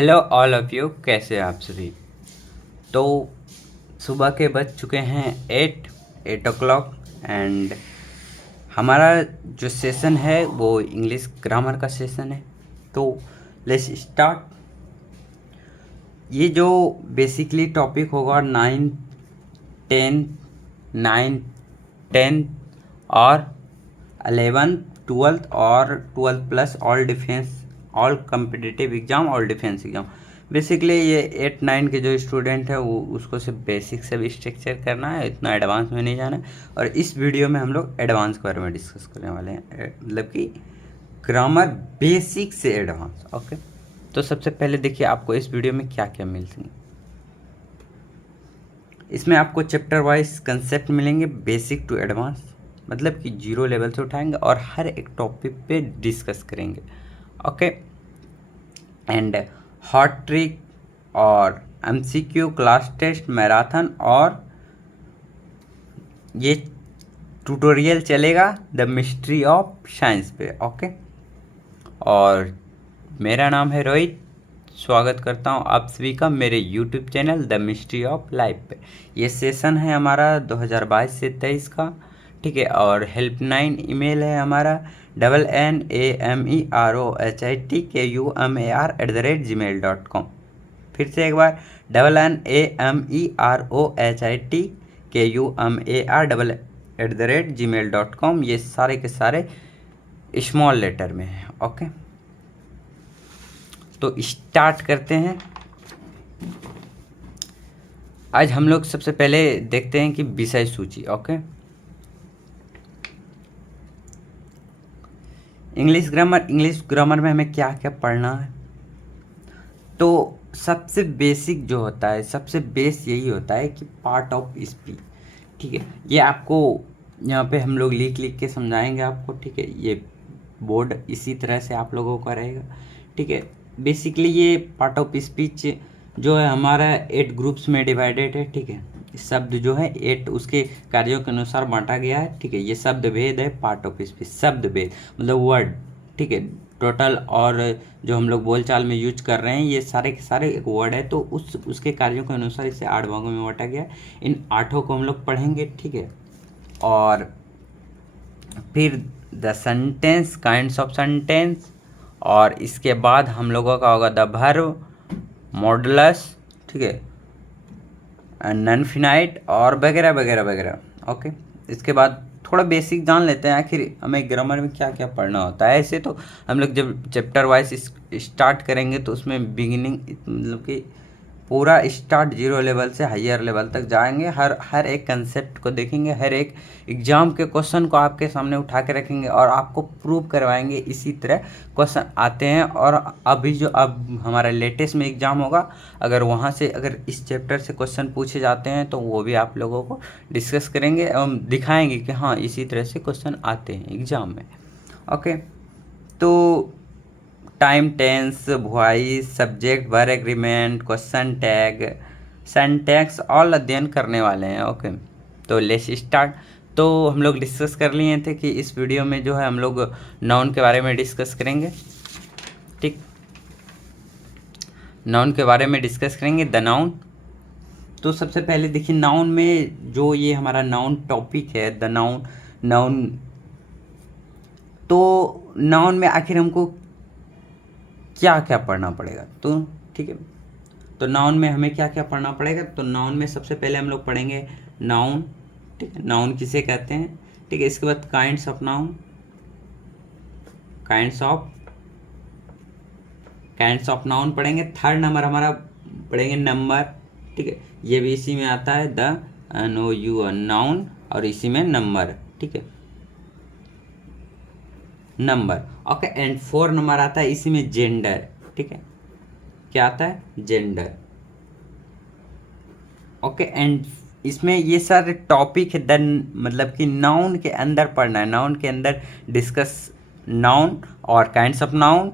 Hello all of you, कैसे हैं आप सभी। तो सुबह के बज चुके हैं 8 o'clock एंड हमारा जो सेशन है वो इंग्लिश ग्रामर का सेशन है। तो लेट्स स्टार्ट। ये जो बेसिकली टॉपिक होगा 9 10 और 11 12 और 12 plus all defence, all competitive exam, all defence exam. Basically ये 8 9 के जो स्टूडेंट है वो उसको सिर्फ बेसिक से भी स्ट्रक्चर करना है, इतना एडवांस में नहीं जाना है। और इस वीडियो में हम लोग एडवांस के बारे में डिस्कस करने वाले हैं, मतलब कि ग्रामर बेसिक से एडवांस। ओके, तो सबसे पहले देखिए आपको इस वीडियो में क्या क्या मिलेंगे। इसमें आपको चैप्टर वाइज कंसेप्ट मिलेंगे, बेसिक टू एडवांस, मतलब कि 0 लेवल से उठाएंगे और हर एक टॉपिक पे डिस्कस करेंगे। ओके, एंड हॉट ट्रिक और एमसीक्यू, क्लास टेस्ट, मैराथन, और ये ट्यूटोरियल चलेगा द मिस्ट्री ऑफ साइंस पे। ओके, और मेरा नाम है रोहित, स्वागत करता हूँ आप सभी का मेरे YouTube channel the mystery of life पे। ये सेशन है हमारा 2022 से 23 का, ठीक है। और हेल्पलाइन ईमेल है हमारा NAMEROHITKUMAR@gmail.com। फिर से एक बार NAMEROHITKUMAR@gmail.com। ये सारे के सारे स्मॉल लेटर में है। ओके, तो स्टार्ट करते हैं। आज हम लोग सबसे पहले देखते हैं कि विषय सूची। ओके, इंग्लिश ग्रामर में हमें क्या क्या पढ़ना है। तो सबसे बेसिक जो होता है, सबसे बेस यही होता है कि पार्ट ऑफ स्पीच, ठीक है। ये आपको यहाँ पे हम लोग लिख लिख के समझाएंगे आपको, ठीक है। ये बोर्ड इसी तरह से आप लोगों का रहेगा, ठीक है। बेसिकली ये पार्ट ऑफ स्पीच जो है हमारा 8 ग्रुप्स में डिवाइडेड है, ठीक है। शब्द जो है 8 उसके कार्यों के अनुसार बांटा गया है, ठीक है। ये शब्द भेद है पार्ट ऑफ स्पीच, शब्द भेद मतलब वर्ड, ठीक है। टोटल और जो हम लोग बोलचाल में यूज कर रहे हैं ये सारे के सारे एक वर्ड है, तो उसके कार्यों के अनुसार इसे 8 भागों में बांटा गया है। इन 8 को हम लोग पढ़ेंगे, ठीक है। और फिर the sentence, kinds of sentence, और इसके बाद हम लोगों का होगा द वर्ब, मॉडुलस, ठीक है, नॉन फिनाइट, और वगैरह वगैरह वगैरह। ओके, इसके बाद थोड़ा बेसिक जान लेते हैं आखिर हमें ग्रामर में क्या क्या पढ़ना होता है। ऐसे तो हम लोग जब चैप्टर वाइज स्टार्ट करेंगे तो उसमें बिगिनिंग मतलब कि पूरा स्टार्ट 0 लेवल से हायर लेवल तक जाएंगे, हर एक कंसेप्ट को देखेंगे, हर एक एग्जाम के क्वेश्चन को आपके सामने उठा के रखेंगे और आपको प्रूव करवाएंगे इसी तरह क्वेश्चन आते हैं। और अभी जो अब हमारा लेटेस्ट में एग्ज़ाम होगा, अगर वहाँ से अगर इस चैप्टर से क्वेश्चन पूछे जाते हैं तो वो भी आप लोगों को डिस्कस करेंगे एवं दिखाएंगे कि हाँ इसी तरह से क्वेश्चन आते हैं एग्ज़ाम में। ओके, तो time, tense, voice, subject, verb agreement, question tag, syntax all अध्ययन करने वाले हैं। ओके, तो लेट्स स्टार्ट। तो हम लोग डिस्कस कर लिए थे कि इस वीडियो में जो है हम लोग नाउन के बारे में डिस्कस करेंगे, ठीक। नाउन के बारे में डिस्कस करेंगे, द नाउन। तो सबसे पहले देखिए नाउन में जो ये हमारा नाउन टॉपिक है, द नाउन। नाउन, तो नाउन में आखिर हमको क्या क्या पढ़ना पड़ेगा, तो ठीक है। तो नाउन में हमें क्या क्या पढ़ना पड़ेगा, तो नाउन में सबसे पहले हम लोग पढ़ेंगे नाउन, ठीक है। नाउन किसे कहते हैं, ठीक है। इसके बाद kinds of noun, kinds of noun पढ़ेंगे। थर्ड नंबर हमारा पढ़ेंगे नंबर, ठीक है। ये भी इसी में आता है, द NOU नाउन, और इसी में नंबर, ठीक है, नंबर। ओके, एंड 4 नंबर आता है इसी में जेंडर, ठीक है। क्या आता है, जेंडर। ओके, एंड इसमें ये सारे टॉपिक है देन, मतलब कि नाउन के अंदर पढ़ना है, नाउन के अंदर डिस्कस नाउन और kinds of noun,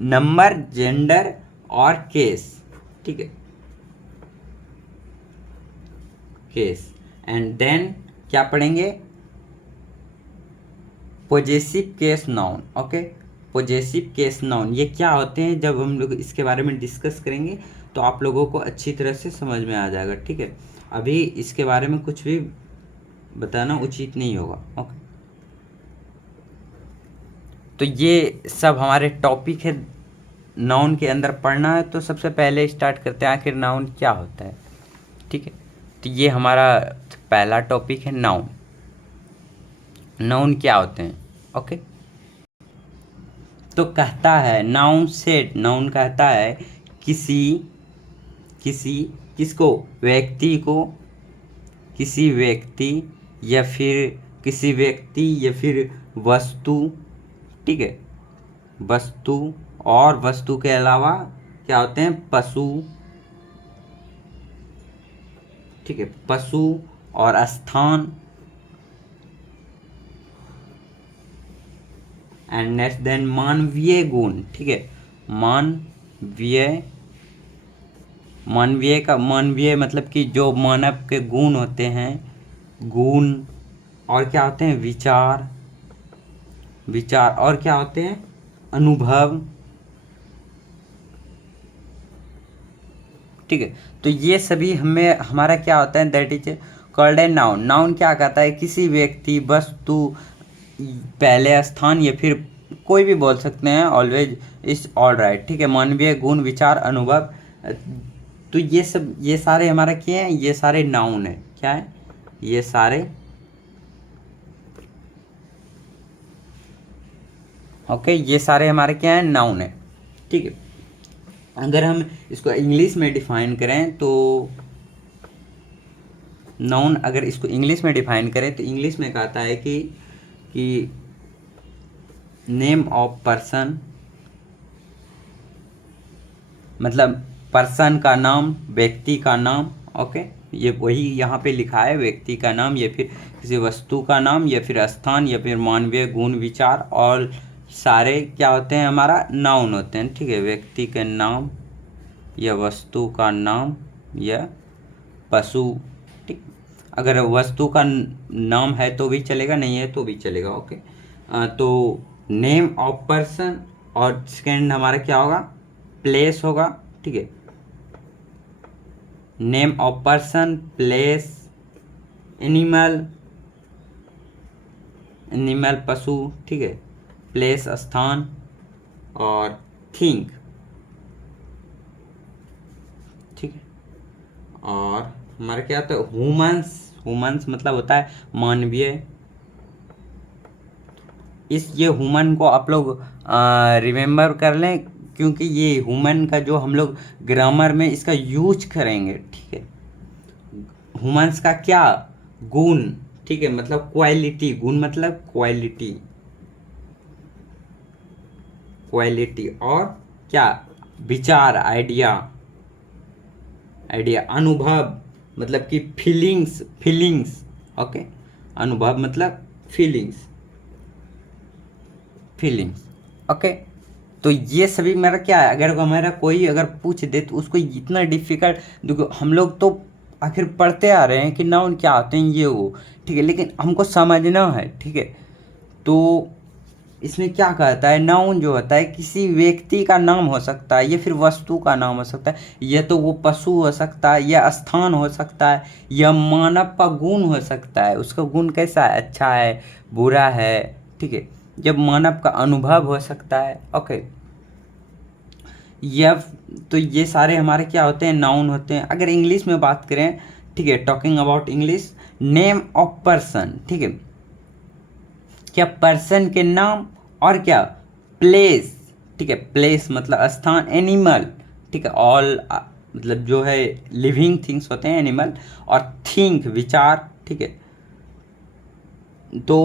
number, gender और केस, ठीक है, केस। एंड देन क्या पढ़ेंगे, possessive case noun. Okay, possessive case noun ये क्या होते हैं, जब हम लोग इसके बारे में डिस्कस करेंगे तो आप लोगों को अच्छी तरह से समझ में आ जाएगा, ठीक है। अभी इसके बारे में कुछ भी बताना उचित नहीं होगा, ओके। तो ये सब हमारे टॉपिक है, नाउन के अंदर पढ़ना है। तो सबसे पहले स्टार्ट करते हैं आखिर नाउन क्या होता है, ठीक है। तो ये हमारा पहला टॉपिक है नाउन। नाउन क्या होते हैं, ओके। तो कहता है नाउन सेट, नाउन कहता है किसी किसको, व्यक्ति को, किसी व्यक्ति या फिर वस्तु, ठीक है, वस्तु, और वस्तु के अलावा क्या होते हैं, पशु, ठीक है, पशु और स्थान, एंड नेक्स्ट देन मानवीय गुण, ठीक है। मानवीय मतलब कि जो मानव के गुण होते हैं, गुण, और क्या होते हैं, विचार, और क्या होते हैं, अनुभव, ठीक है। तो ये सभी हमारा क्या होता है, that is called a noun. Noun क्या कहता है, किसी व्यक्ति, वस्तु, पहले स्थान, या फिर कोई भी बोल सकते हैं, ऑलवेज इज ऑल राइट, ठीक है। मानवीय गुण, विचार, अनुभव, तो ये सारे हमारा क्या है, ये सारे नाउन है, क्या है, ये सारे, ओके, ये सारे हमारे क्या है, नाउन है, ठीक है। अगर हम इसको इंग्लिश में डिफाइन करें तो नाउन, अगर इसको इंग्लिश में डिफाइन करें तो इंग्लिश में कहता है कि नेम ऑफ पर्सन, मतलब पर्सन का नाम, व्यक्ति का नाम, ओके। ये वही यहाँ पे लिखा है, व्यक्ति का नाम, या फिर किसी वस्तु का नाम, या फिर स्थान, या फिर मानवीय गुण, विचार, और सारे क्या होते हैं, हमारा नाउन होते हैं, ठीक है। व्यक्ति के नाम, या वस्तु का नाम, या पशु, ठीक। अगर वस्तु का नाम है तो भी चलेगा, नहीं है तो भी चलेगा, ओके। तो नेम ऑफ पर्सन, और सेकेंड हमारा क्या होगा, प्लेस होगा, ठीक है। Name of person, place, animal पशु, ठीक है, प्लेस स्थान, और थिंग, ठीक है। और हमारा क्या होता है, ह्यूमंस मतलब होता है मानवीय। ये ह्यूमन को आप लोग रिमेम्बर कर लें, क्योंकि ये ह्यूमन का जो हम लोग ग्रामर में इसका यूज करेंगे, ठीक है। ह्यूमंस का क्या, गुण, ठीक है, मतलब क्वालिटी, गुण मतलब क्वालिटी, और क्या, विचार, आइडिया, अनुभव मतलब कि फीलिंग्स, ओके। अनुभव मतलब फीलिंग्स, ओके। तो ये सभी मेरा क्या है, अगर हमारा कोई अगर पूछ दे तो उसको इतना डिफिकल्ट, देखो हम लोग तो आखिर पढ़ते आ रहे हैं कि नाउन क्या होते हैं, ये वो, ठीक है, लेकिन हमको समझना है, ठीक है। तो इसमें क्या कहता है, नाउन जो होता है किसी व्यक्ति का नाम हो सकता है, या फिर वस्तु का नाम हो सकता है, या तो वो पशु हो सकता है, या स्थान हो सकता है, या मानव का गुण हो सकता है, उसका गुण कैसा है, अच्छा है, बुरा है, ठीक है। जब मानव का अनुभव हो सकता है, ओके। तो ये सारे हमारे क्या होते हैं, नाउन होते हैं। अगर इंग्लिश में बात करें, ठीक है, talking about English, name of person, ठीक है, क्या पर्सन के नाम, और क्या, प्लेस, ठीक है, प्लेस मतलब स्थान, एनिमल, ठीक है, ऑल मतलब जो है लिविंग थिंग्स होते हैं एनिमल, और थिंक विचार, ठीक है। तो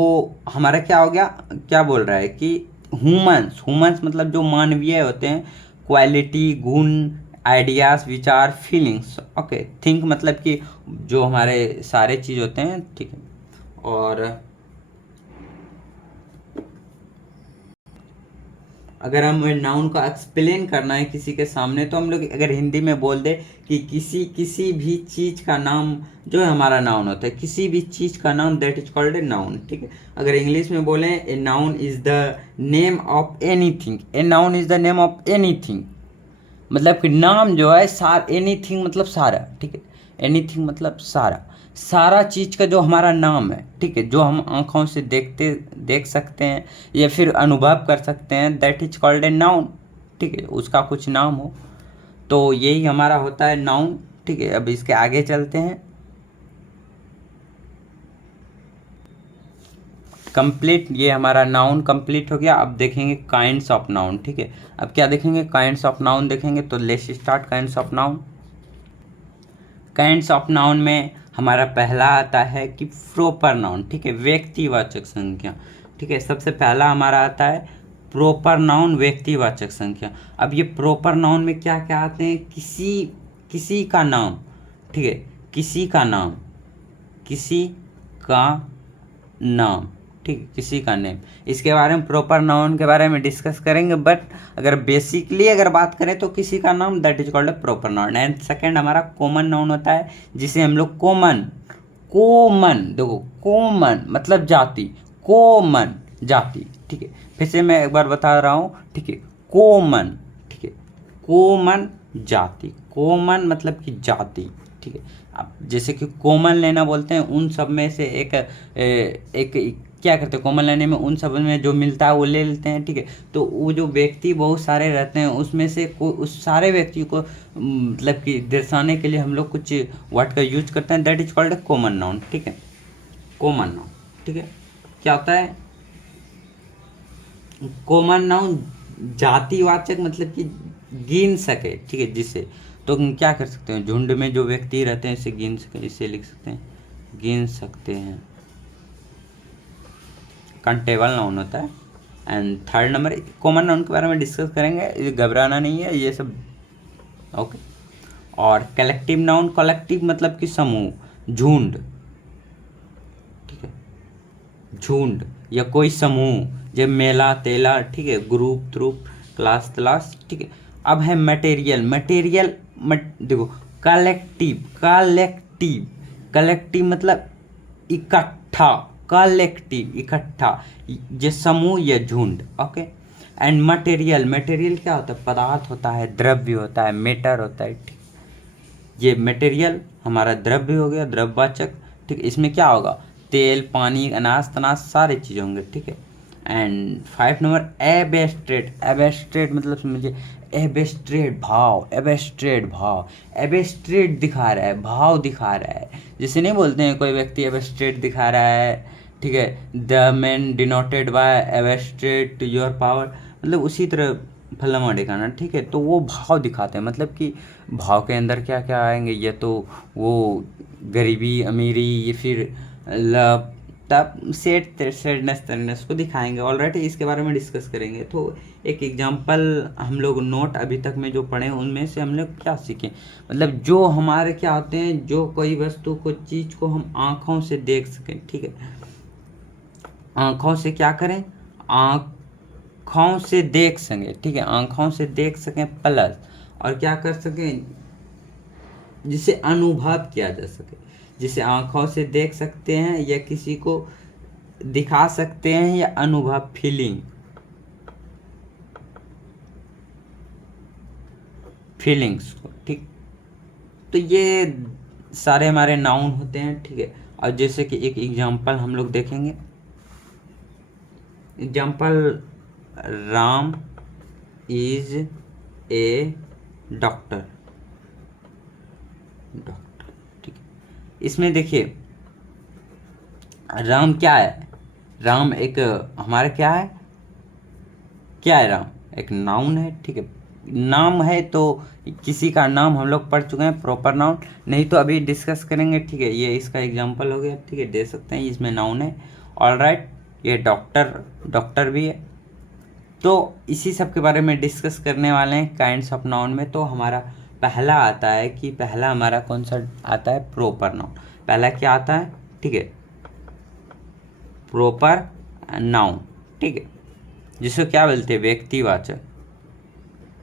हमारा क्या हो गया, क्या बोल रहा है कि ह्यूमंस मतलब जो मानवीय होते हैं, क्वालिटी, गुण, आइडियाज, विचार, फीलिंग्स, ओके। थिंक मतलब कि जो हमारे सारे चीज़ होते हैं, ठीक है। अगर हम नाउन को एक्सप्लेन करना है किसी के सामने, तो हम लोग अगर हिंदी में बोल दे कि किसी भी चीज़ का नाम जो है हमारा नाउन होता है, किसी भी चीज़ का नाम, that is called a noun, ठीक है। अगर इंग्लिश में बोलें, a noun is the name of anything, a noun is the name of anything, मतलब कि नाम जो है एनीथिंग मतलब सारा, ठीक है। एनीथिंग मतलब सारा चीज़ का जो हमारा नाम है, ठीक है, जो हम आँखों से देख सकते हैं या फिर अनुभव कर सकते हैं, that is called a noun, ठीक है। उसका कुछ नाम हो, तो यही हमारा होता है नाउन, ठीक है। अब इसके आगे चलते हैं। कंप्लीट, ये हमारा नाउन कंप्लीट हो गया। अब देखेंगे काइंड्स ऑफ नाउन, ठीक है। अब क्या देखेंगे, काइंड्स ऑफ नाउन देखेंगे। तो let's start kinds of noun. Kinds of noun में हमारा पहला आता है कि प्रॉपर नाउन, ठीक है, व्यक्तिवाचक संख्या, ठीक है। सबसे पहला हमारा आता है प्रॉपर नाउन, व्यक्तिवाचक संख्या। अब ये प्रॉपर नाउन में क्या क्या आते हैं, किसी का नाम, ठीक है, किसी का नाम, ठीक है, किसी का नेम। इसके बारे में प्रॉपर नाउन के बारे में डिस्कस करेंगे, बट अगर बेसिकली अगर बात करें तो किसी का नाम, that is called a proper noun. And second हमारा कॉमन नाउन होता है, जिसे हम लोग कॉमन, देखो कॉमन मतलब जाति, कॉमन जाति, ठीक है। फिर से मैं एक बार बता रहा हूँ, ठीक है, कॉमन, ठीक है, कॉमन जाति, कॉमन मतलब कि जाति, ठीक है। अब जैसे कि कॉमन लेना बोलते हैं, उन सब में से एक क्या करते हैं, कॉमन लेने में उन सब में जो मिलता है वो ले लेते हैं, ठीक है। तो वो जो व्यक्ति बहुत सारे रहते हैं, उसमें से उस सारे व्यक्ति को मतलब कि दर्शाने के लिए हम लोग कुछ वर्ड का यूज करते हैं, that is called common noun, ठीक है, कॉमन नाउन, ठीक है। क्या होता है कॉमन नाउन, जातिवाचक मतलब कि गिन सके, ठीक है, जिसे, तो हम क्या कर सकते हैं, झुंड में जो व्यक्ति रहते हैं इसे गिन सके, इसे लिख सकते हैं, गिन सकते हैं, काउंटेबल नाउन होता है। And third number common noun के बारे में डिस्कस करेंगे, ये घबराना नहीं है, ये सब ओके। और कलेक्टिव नाउन, कलेक्टिव मतलब कि समूह, झुंड, ठीक है, झुंड या कोई समूह, जब मेला तेला, ठीक है, ग्रुप त्रुप, क्लास तलाश, ठीक है। अब है मटेरियल, देखो कलेक्टिव मतलब इकट्ठा, कलेक्टिव इकट्ठा, ये समूह या झुंड, ओके। एंड मटेरियल क्या होता है, पदार्थ होता है, द्रव्य होता है, मैटर होता है, ठीक। ये मटेरियल हमारा द्रव्य हो गया, द्रव्यवाचक, ठीक। इसमें क्या होगा, तेल, पानी, अनाज तनाज सारे चीज़ होंगे, ठीक है। एंड 5 नंबर एबस्ट्रेट मतलब समझिए, एबस्ट्रेट दिखा रहा है, भाव दिखा रहा है। जैसे नहीं बोलते हैं कोई व्यक्ति एबस्ट्रेट दिखा रहा है, ठीक है, the man denoted by abstract your power, मतलब उसी तरह फलमा दिखाना, ठीक है। तो वो भाव दिखाते हैं, मतलब कि भाव के अंदर क्या क्या आएंगे, ये तो वो गरीबी अमीरी, ये फिर लव, तब सैडनेस को दिखाएंगे, ऑलराइट। इसके बारे में डिस्कस करेंगे। तो एक एग्जांपल हम लोग नोट अभी तक में जो पढ़े उनमें से हम लोग क्या सीखें, मतलब जो हमारे क्या होते हैं, जो कोई वस्तु को, चीज़ को हम आँखों से देख सकें, ठीक है, आँखों से क्या करें, आँखों से देख सकें, ठीक है, आँखों से देख सकें, प्लस और क्या कर सकें, जिसे अनुभव किया जा सके, जिसे आँखों से देख सकते हैं या किसी को दिखा सकते हैं, या अनुभव, फीलिंग्स को, ठीक। तो ये सारे हमारे नाउन होते हैं, ठीक है। और जैसे कि एक एग्जांपल हम लोग देखेंगे, example, Ram is a doctor, ठीक है। इसमें देखिए राम क्या है, राम एक हमारा क्या है राम एक नाउन है, ठीक है। नाम है तो किसी का नाम हम लोग पढ़ चुके हैं, प्रॉपर नाउन, नहीं तो अभी डिस्कस करेंगे, ठीक है। ये इसका एग्जांपल हो गया, ठीक है, दे सकते हैं, इसमें नाउन है, ऑलराइट। ये डॉक्टर भी है। तो इसी सब के बारे में डिस्कस करने वाले हैं काइंड्स ऑफ नाउन में। तो हमारा पहला आता है कि पहला हमारा कौन सा आता है, प्रॉपर नाउन। पहला क्या आता है, ठीक है, प्रॉपर नाउन, ठीक है। जिसको क्या बोलते हैं, व्यक्तिवाचक।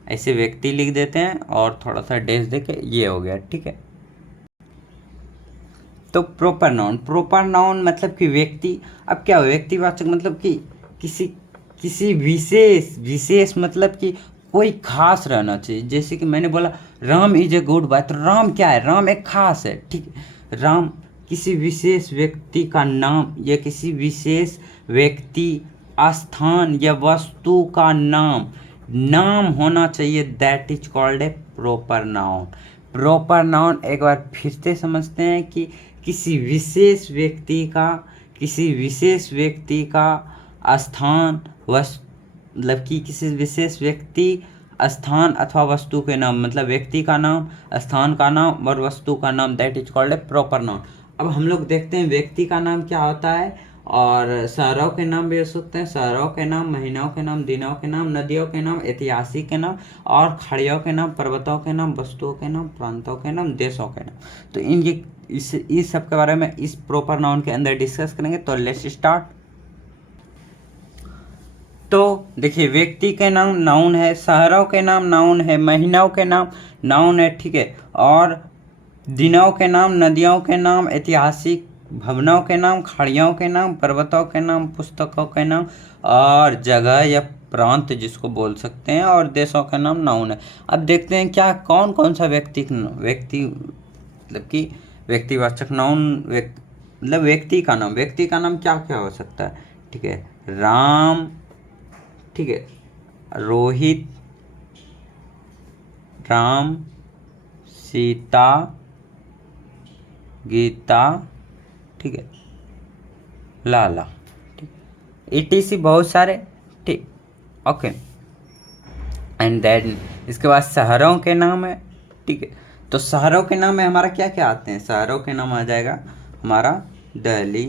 ऐसे व्यक्ति लिख देते हैं और थोड़ा सा डैश देके ये हो गया, ठीक है। तो प्रॉपर नाउन मतलब कि व्यक्ति। अब क्या हो, व्यक्तिवाचक मतलब कि किसी किसी विशेष मतलब कि कोई खास रहना चाहिए। जैसे कि मैंने बोला Ram is a good boy, तो राम क्या है, राम एक खास है, ठीक है। राम किसी विशेष व्यक्ति का नाम या किसी विशेष व्यक्ति, स्थान या वस्तु का नाम होना चाहिए, that is called a proper noun. Proper noun एक बार फिर से समझते हैं कि किसी विशेष व्यक्ति का स्थान मतलब कि किसी विशेष व्यक्ति, स्थान अथवा वस्तु के नाम, मतलब व्यक्ति का नाम, स्थान का नाम और वस्तु का नाम, that is called a proper noun. अब हम लोग देखते हैं व्यक्ति का नाम क्या होता है, और शहरों के नाम भी हो सकते हैं, शहरों के नाम, महीनों के नाम, दिनों के नाम, नदियों के नाम, ऐतिहासिक के नाम, और खाड़ियों के नाम, पर्वतों के नाम, वस्तुओं के नाम, प्रांतों के नाम, देशों के नाम। तो इस सब के बारे में इस प्रॉपर नाउन के अंदर डिस्कस करेंगे। तो लेट्स स्टार्ट। तो देखिए, व्यक्ति के नाम नाउन है, शहरों के नाम नाउन है, महीनों के नाम नाउन है, ठीक है, और दिनों के नाम, नदियों के नाम, ऐतिहासिक भवनों के नाम, खाड़ियों के नाम, पर्वतों के नाम, पुस्तकों के नाम, और जगह या प्रांत जिसको बोल सकते हैं, और देशों के नाम नाउन है। अब देखते हैं क्या कौन कौन सा व्यक्ति मतलब कि व्यक्तिवाचक नाउन, मतलब व्यक्ति का नाम क्या क्या हो सकता है, ठीक है। राम, ठीक है, रोहित, राम, सीता, गीता, ठीक है, लाला, ठीक, ETC बहुत सारे, ठीक, ओके। एंड देन इसके बाद शहरों के नाम है, ठीक है। तो शहरों के नाम में हमारा क्या क्या आते हैं, शहरों के नाम आ जाएगा हमारा दिल्ली,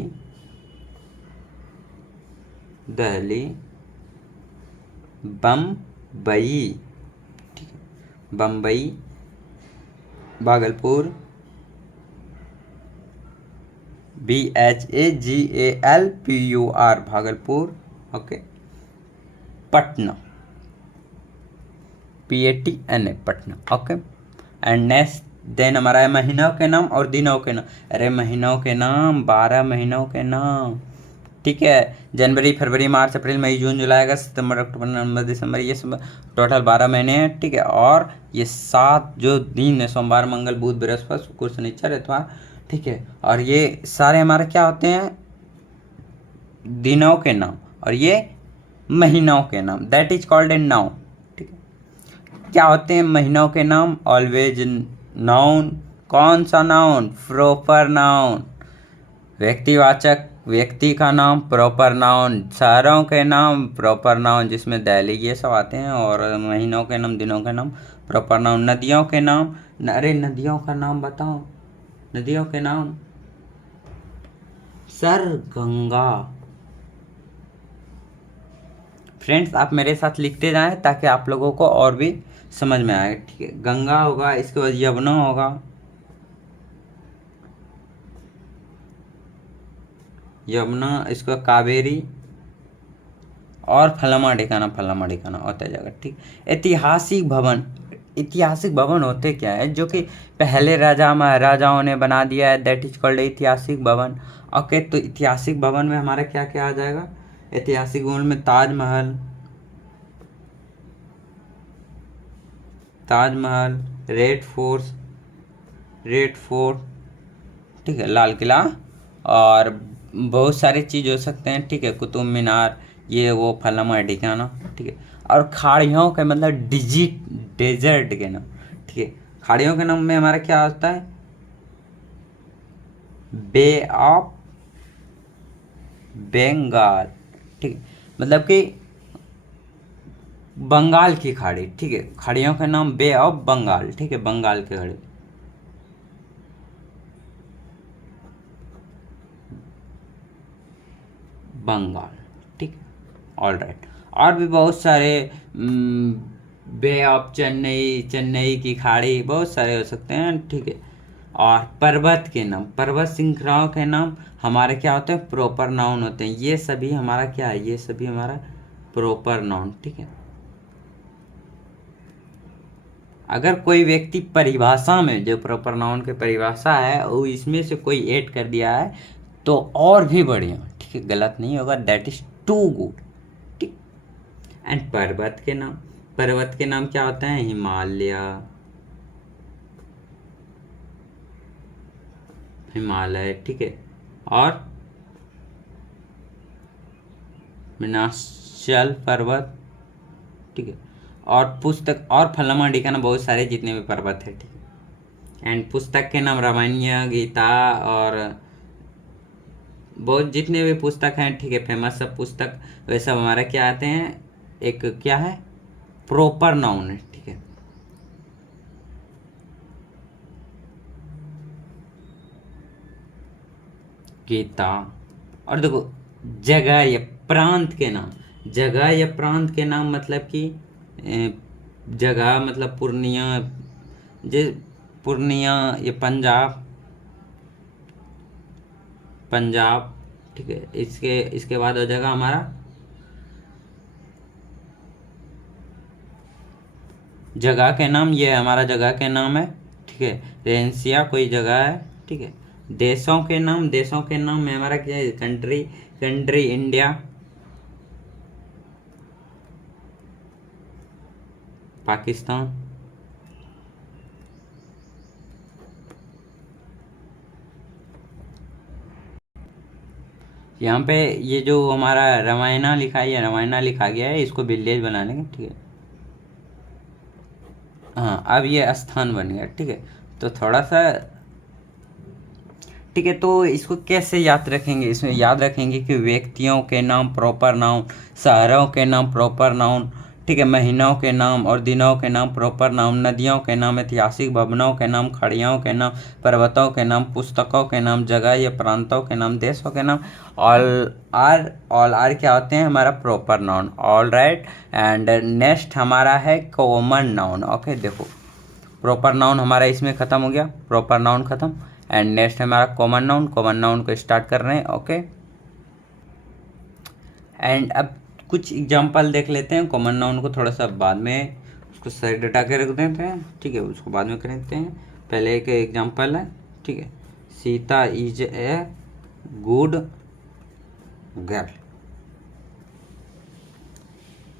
बम्बई, ठीक है, Bombay, Bhagalpur, BHAGALPUR, Bhagalpur, okay, Patna, PATNA, Patna, okay. And next then हमारा है महीनों के नाम और दिनों के नाम। अरे महीनों के नाम, 12 महीनों के नाम, ठीक है। जनवरी, फरवरी, मार्च, अप्रैल, मई, जून, जुलाई, अगस्त, सितंबर, अक्टूबर, नवंबर, दिसंबर, ये सब टोटल 12 महीने हैं, ठीक है। और ये 7 जो दिन है, सोमवार, मंगल, बुध, बृहस्पति, शुक्र, शनिचर, इतवार, ठीक है। और ये सारे हमारे क्या होते हैं, दिनों के नाम, और ये महीनों के नाम, that is called a noun, ठीक है। क्या होते हैं महीनों के नाम, ऑलवेज नाउन। कौन सा नाउन, प्रॉपर नाउन। व्यक्तिवाचक, व्यक्ति का नाम, प्रॉपर नाउन। शहरों के नाम, प्रॉपर नाउन, जिसमें दिल्ली ये सब आते हैं। और महीनों के नाम, दिनों के नाम, प्रॉपर नाउन। नदियों के नाम, अरे नदियों का नाम बताओ, नदियों के नाम, सर गंगा। फ्रेंड्स आप मेरे साथ लिखते जाएं ताकि आप लोगों को और भी समझ में आए, ठीक है। गंगा होगा, इसके बाद यमुना होगा, यमुना, इसको कावेरी, और फलामा ढिकाना होता जाएगा, ठीक। ऐतिहासिक भवन होते क्या है, जो कि पहले राजा महाराजाओं ने बना दिया है, दैट इज कॉल्ड ऐतिहासिक भवन, ओके। तो ऐतिहासिक भवन में हमारा क्या क्या आ जाएगा, ऐतिहासिक भवन में ताजमहल, रेड फोर्ट, ठीक है, लाल किला, और बहुत सारी चीज़ हो सकते हैं, ठीक है, कुतुब मीनार, ये वो फलाना ढिकाना, ठीक है। और खाड़ियों के मतलब डेजर्ट के नाम, ठीक है। खाड़ियों के नाम में हमारा क्या होता है, बे ऑफ बंगाल, ठीक है, मतलब कि बंगाल की खाड़ी, ठीक है। खाड़ियों का नाम बे ऑफ बंगाल, ठीक है, बंगाल की खाड़ी, बंगाल, ठीक है, ऑल राइट। और भी बहुत सारे बे ऑफ चेन्नई की खाड़ी, बहुत सारे हो सकते हैं, ठीक है। और पर्वत के नाम, पर्वत श्रृंखलाओं के नाम हमारे क्या होते हैं, प्रॉपर नाउन होते हैं। ये सभी हमारा क्या है, ये सभी हमारा प्रॉपर नाउन, ठीक है। अगर कोई व्यक्ति परिभाषा में, जो प्रॉपर नाउन की परिभाषा है, वो इसमें से कोई ऐड कर दिया है तो और भी बढ़िया, ठीक है, गलत नहीं होगा, दैट इज टू गुड, ठीक। एंड पर्वत के नाम क्या होते हैं? हिमालय, ठीक है, और विनाशल पर्वत, ठीक है, और पुस्तक और फलामा ढिकाना, बहुत सारे जितने भी पर्वत है, ठीक है। एंड पुस्तक के नाम रामायण, गीता और बहुत जितने भी पुस्तक हैं, ठीक है, फेमस सब पुस्तक, वे सब हमारे क्या आते हैं? एक क्या है? प्रॉपर नाउन है, ठीक है। गीता। और देखो, जगह या प्रांत के नाम, जगह या प्रांत के नाम मतलब कि जगह मतलब पूर्णिया ये पंजाब, ठीक है। इसके बाद हो जाएगा हमारा जगह के नाम, ये हमारा जगह के नाम है, ठीक है। रेंसिया कोई जगह है, ठीक है। देशों के नाम में हमारा क्या है? कंट्री इंडिया, पाकिस्तान, यहाँ पे ये जो हमारा रामायणा लिखा है, ये रामायणा लिखा गया है, इसको विलेज बनाने का, ठीक है। हाँ, अब ये स्थान बन गया, ठीक है। तो थोड़ा सा, ठीक है, तो इसको कैसे याद रखेंगे? इसमें याद रखेंगे कि व्यक्तियों के नाम प्रॉपर नाउन, शहरों के नाम प्रॉपर नाउन, ठीक है, महीनों के नाम और दिनों के नाम प्रॉपर नाउन, नदियों के नाम, ऐतिहासिक भवनों के नाम, खड़ियों के नाम, पर्वतों के नाम, पुस्तकों के नाम, जगह या प्रांतों के नाम, देशों के नाम, ऑल आर क्या होते हैं? हमारा proper noun, all right. And next हमारा है कॉमन नाउन। ओके, देखो, प्रॉपर नाउन हमारा इसमें ख़त्म हो गया, प्रॉपर नाउन ख़त्म। एंड नेक्स्ट हमारा कॉमन नाउन को स्टार्ट कर रहे हैं। ओके, एंड अब कुछ एग्जांपल देख लेते हैं। कॉमन नाउन को थोड़ा सा बाद में उसको साइड हटा के रख देते हैं, ठीक है, उसको बाद में कर देते हैं। पहले एक एग्जांपल है, ठीक है, Sita is a good girl.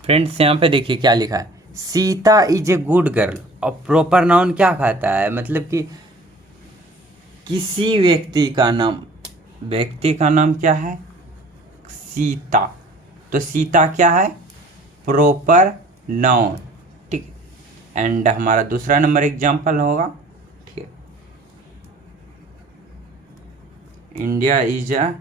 Friends, यहाँ पे देखिए क्या लिखा है, Sita is a good girl. और प्रॉपर नाउन क्या कहता है? मतलब कि किसी व्यक्ति का नाम क्या है? सीता। तो सीता क्या है? प्रॉपर नाउन, ठीक। एंड हमारा दूसरा नंबर एग्जांपल होगा, ठीक है, इंडिया इज अ,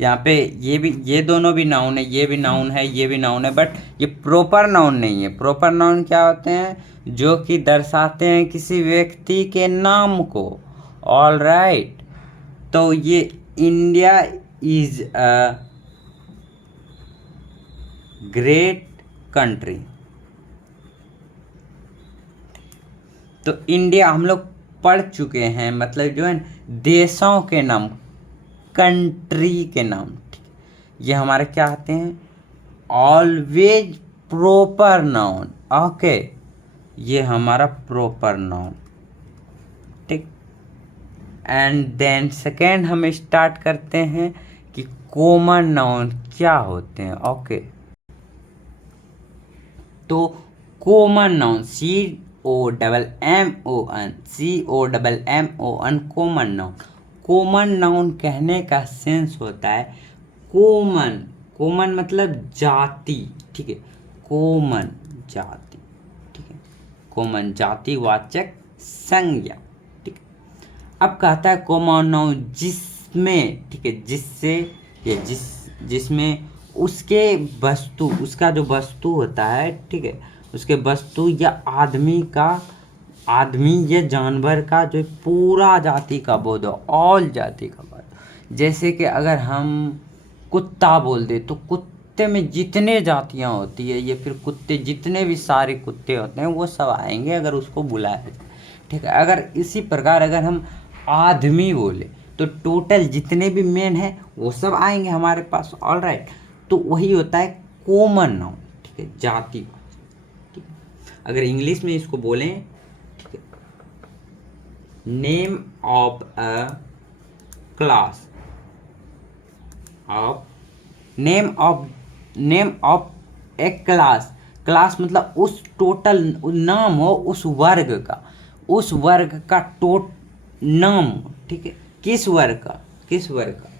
यहाँ पे ये दोनों भी नाउन है, ये भी नाउन है, ये भी नाउन है, बट ये प्रॉपर नाउन नहीं है। प्रॉपर नाउन क्या होते हैं? जो कि दर्शाते हैं किसी व्यक्ति के नाम को। ऑल राइट, तो ये India is a great country. तो इंडिया हम लोग पढ़ चुके हैं, मतलब जो है देशों के नाम, कंट्री के नाम, ये हमारे क्या आते हैं? Always proper noun. ओके, ये हमारा प्रॉपर नाउन, ठीक। एंड देन सेकेंड हम स्टार्ट करते हैं कि कॉमन नाउन क्या होते हैं। ओके, तो common noun, COMMON, common noun. Common noun कहने का सेंस होता है कॉमन मतलब जाति, ठीक है, कॉमन जाति, ठीक है, कॉमन जाति वाचक संज्ञा, ठीक है। अब कहता है कॉमन नाउन जिसमें, ठीक है, जिसमें उसके वस्तु, उसका जो वस्तु होता है, ठीक है, उसके वस्तु या आदमी या जानवर का जो पूरा जाति का बोध हो, ऑल जाति का बोध। जैसे कि अगर हम कुत्ता बोल दे तो कुत्ते में जितने जातियां होती है, या फिर कुत्ते जितने भी सारे कुत्ते होते हैं वो सब आएंगे अगर उसको बुलाया जाए, ठीक है। अगर इसी प्रकार अगर हम आदमी बोले तो टोटल जितने भी मेन हैं वो सब आएंगे हमारे पास। ऑल राइट, तो वही होता है कॉमन नाउन, ठीक है, जाति। ठीक है, अगर इंग्लिश में इसको बोलें, ठीक है, name of a class, of name of A class, class मतलब उस टोटल नाम हो उस वर्ग का, उस वर्ग का नाम, ठीक है, किस वर्ग का, किस वर्ग का,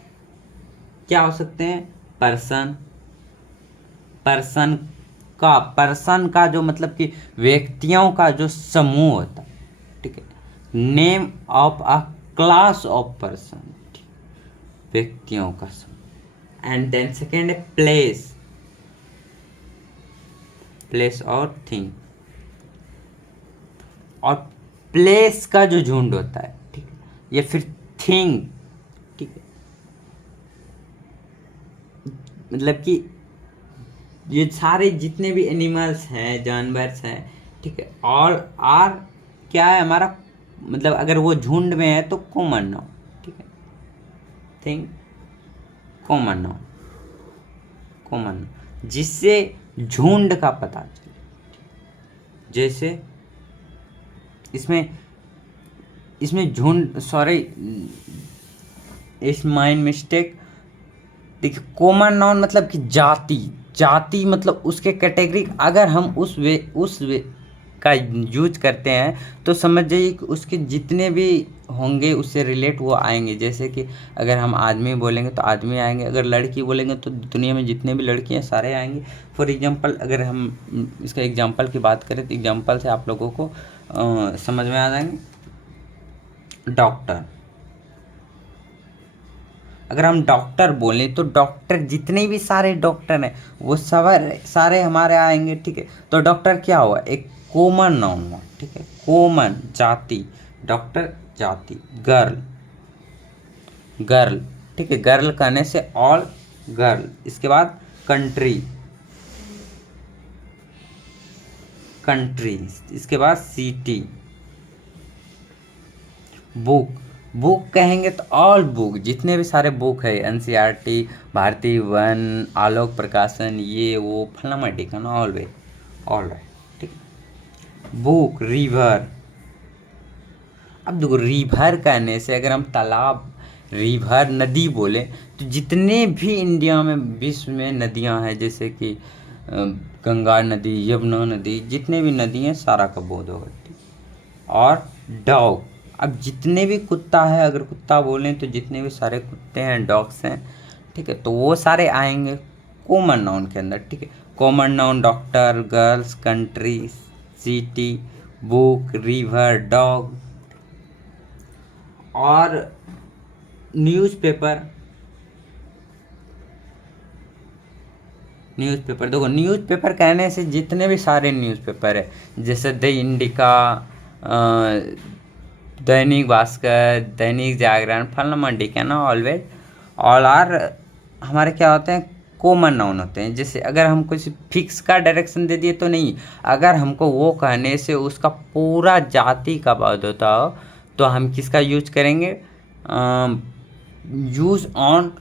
क्या हो सकते हैं, पर्सन, पर्सन का जो मतलब कि व्यक्तियों का जो समूह होता है, ठीक है, name of a class of person, व्यक्तियों का समूह। एंड देन सेकेंड है प्लेस, प्लेस और थिंग, और प्लेस का जो झुंड होता है, ठीक है, या फिर थिंग, ठीक है, मतलब कि ये सारे जितने भी एनिमल्स हैं, जानवर हैं, ठीक है, ऑल आर क्या है हमारा, मतलब अगर वो झुंड में है तो कॉमन नाउन, ठीक है, थिंग कॉमन नाउन, कॉमन, जिससे झुंड का पता चले। जैसे इसमें झुंड, सॉरी इस माइंड मिस्टेक, देखिए कॉमन नाउन मतलब कि जाति मतलब उसके कैटेगरी, अगर हम उस वे का यूज करते हैं तो समझ जाइए कि उसके जितने भी होंगे उससे रिलेट वो आएंगे। जैसे कि अगर हम आदमी बोलेंगे तो आदमी आएंगे, अगर लड़की बोलेंगे तो दुनिया में जितने भी लड़की हैं सारे आएंगे। फॉर एग्जांपल अगर हम इसका एग्जांपल की बात करें तो एग्जांपल से आप लोगों को समझ में आ जाएंगे। डॉक्टर, अगर हम डॉक्टर बोलें तो डॉक्टर जितने भी सारे डॉक्टर हैं वो सारे हमारे आएंगे, ठीक है। तो डॉक्टर क्या हुआ, एक कॉमन नाउन हुआ, ठीक है, कॉमन जाति, डॉक्टर जाति। गर्ल, ठीक है, गर्ल कहने से ऑल गर्ल। इसके बाद कंट्री, इसके बाद सिटी। बुक कहेंगे तो ऑल बुक, जितने भी सारे बुक है, एनसीईआरटी, भारती वन, आलोक प्रकाशन, ये वो फलाना ठिकाना, ऑल राइट, ठीक है। बुक, रिवर, अब देखो रिवर कहने से अगर हम तालाब, रिवर, नदी बोले तो जितने भी इंडिया में विश्व में नदियां हैं, जैसे कि गंगा नदी, यमुना नदी, जितने भी नदी हैं सारा का बोध होगा, ठीक। और डॉग, अब जितने भी कुत्ता है, अगर कुत्ता बोलें तो जितने भी सारे कुत्ते हैं, डॉग्स हैं, ठीक है, तो वो सारे आएंगे कॉमन नाउन के अंदर, ठीक है। Common noun doctor, girls, country, city, book, river, dog. और न्यूज़पेपर देखो न्यूज़पेपर कहने से जितने भी सारे न्यूज़पेपर है, जैसे द इंडिका, दैनिक भास्कर, दैनिक जागरण, फलाना ढिकाना, ऑलवेज, ऑल आर हमारे क्या होते हैं, कॉमन नाउन होते हैं। जैसे अगर हम किसी फिक्स का डायरेक्शन दे दिए तो नहीं, अगर हमको वो कहने से उसका पूरा जाति का बोध होता हो तो हम किसका यूज करेंगे, यूज ऑन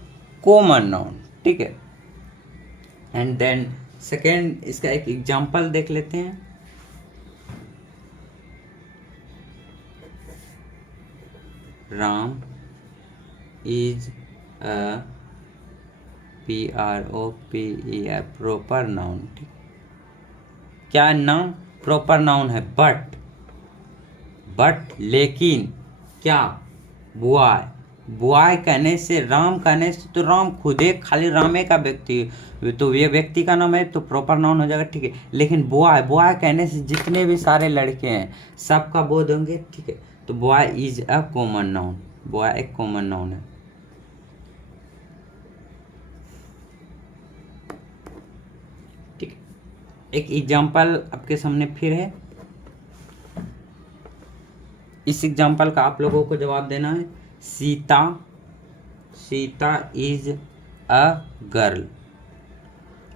कॉमन नाउन, ठीक है। एंड देन सेकेंड, इसका एक एग्जांपल देख लेते हैं। Ram is a PROPER proper noun, ठीक, क्या नाउन, प्रॉपर नाउन है, बट लेकिन क्या, बॉय कहने से, राम कहने से तो राम खुद एक खाली रामे का व्यक्ति, तो ये व्यक्ति का नाम है तो प्रॉपर नाउन हो जाएगा, ठीक है। लेकिन बॉय कहने से जितने भी सारे लड़के हैं सबका बोध होंगे, ठीक है। तो boy is a common noun, boy एक कॉमन नाउन है, ठीक है। एक एग्जांपल आपके सामने फिर है, इस एग्जांपल का आप लोगों को जवाब देना है। Sita is a girl.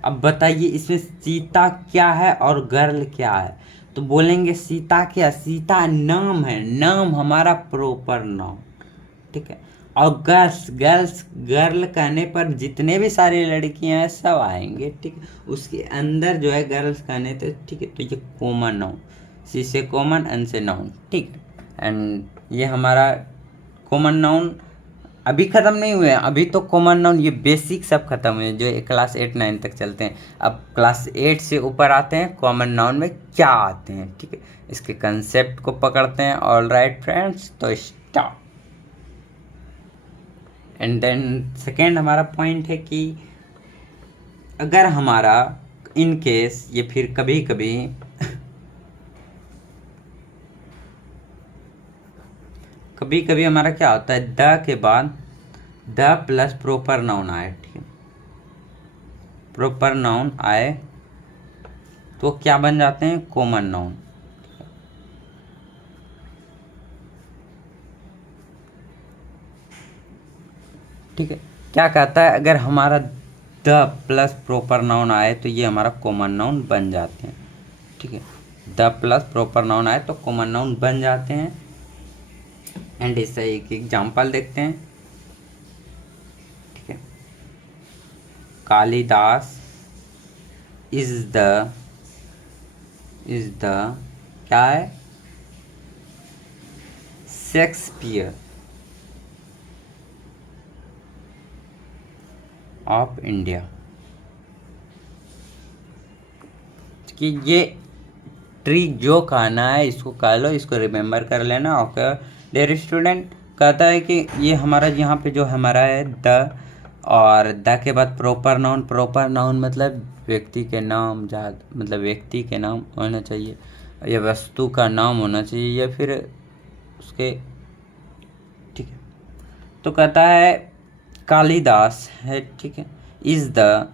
अब बताइए इसमें सीता क्या है और गर्ल क्या है, तो बोलेंगे सीता क्या, सीता नाम है, नाम हमारा प्रॉपर नाउन, ठीक है। और गर्ल्स गर्ल्स गर्ल कहने पर जितने भी सारी लड़कियां हैं सब आएंगे, ठीक है। उसके अंदर जो है गर्ल्स कहने तो ठीक है, तो ये कॉमन नाउन, सी से कॉमन, एन से नाउन, ठीक है। एंड ये हमारा कॉमन नाउन अभी ख़त्म नहीं हुए हैं, अभी तो कॉमन नाउन ये बेसिक सब खत्म हुए हैं जो क्लास 8 9 तक चलते हैं। अब क्लास 8 से ऊपर आते हैं कॉमन नाउन में क्या आते हैं, ठीक है, इसके कंसेप्ट को पकड़ते हैं। ऑल राइट फ्रेंड्स, तो स्टार्ट। एंड देन सेकेंड हमारा पॉइंट है कि अगर हमारा इन केस ये फिर कभी कभी कभी कभी हमारा क्या होता है, द के बाद द प्लस प्रॉपर नाउन आए, ठीक है, प्रॉपर नाउन आए तो क्या बन जाते हैं, कॉमन नाउन। ठीक है, क्या कहता है, अगर हमारा द प्लस प्रॉपर नाउन आए तो ये हमारा कॉमन नाउन बन जाते हैं, ठीक है। द प्लस प्रॉपर नाउन आए तो कॉमन नाउन बन जाते हैं। एंड इसका एक एग्जांपल देखते हैं, ठीक है। कालिदास इज द क्या है, शेक्सपियर ऑफ इंडिया, कि ये ट्रिक जो कहना है इसको कह लो, इसको रिमेम्बर कर लेना। ओके डियर स्टूडेंट, कहता है कि ये हमारा यहाँ पे जो हमारा है द, और द के बाद प्रॉपर नाउन, प्रॉपर नाउन मतलब व्यक्ति के नाम, जहाँ मतलब व्यक्ति के नाम होना चाहिए, या वस्तु का नाम होना चाहिए, या फिर उसके, ठीक है। तो कहता है कालिदास है, ठीक है, इज द,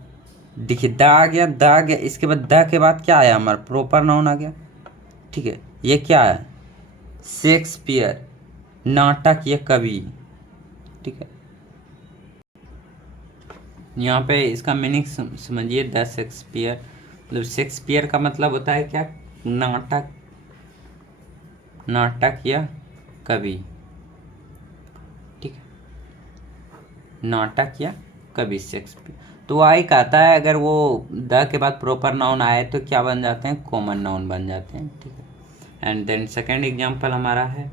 देखिए द आ गया, द आ गया, इसके बाद द के बाद क्या आया, हमारा प्रॉपर नाउन आ गया, ठीक है। ये क्या है, शेक्सपियर, नाटक या कवि, ठीक है। यहाँ पे इसका मीनिंग समझिए, द शेक्सपियर, मतलब शेक्सपियर का मतलब होता है क्या, नाटक, नाटक या कवि, ठीक है, नाटक या कवि शेक्सपियर। तो आई कहता है अगर वो द के बाद प्रॉपर नाउन आए तो क्या बन जाते हैं, कॉमन नाउन बन जाते हैं, ठीक है। एंड देन सेकेंड एग्जाम्पल हमारा है,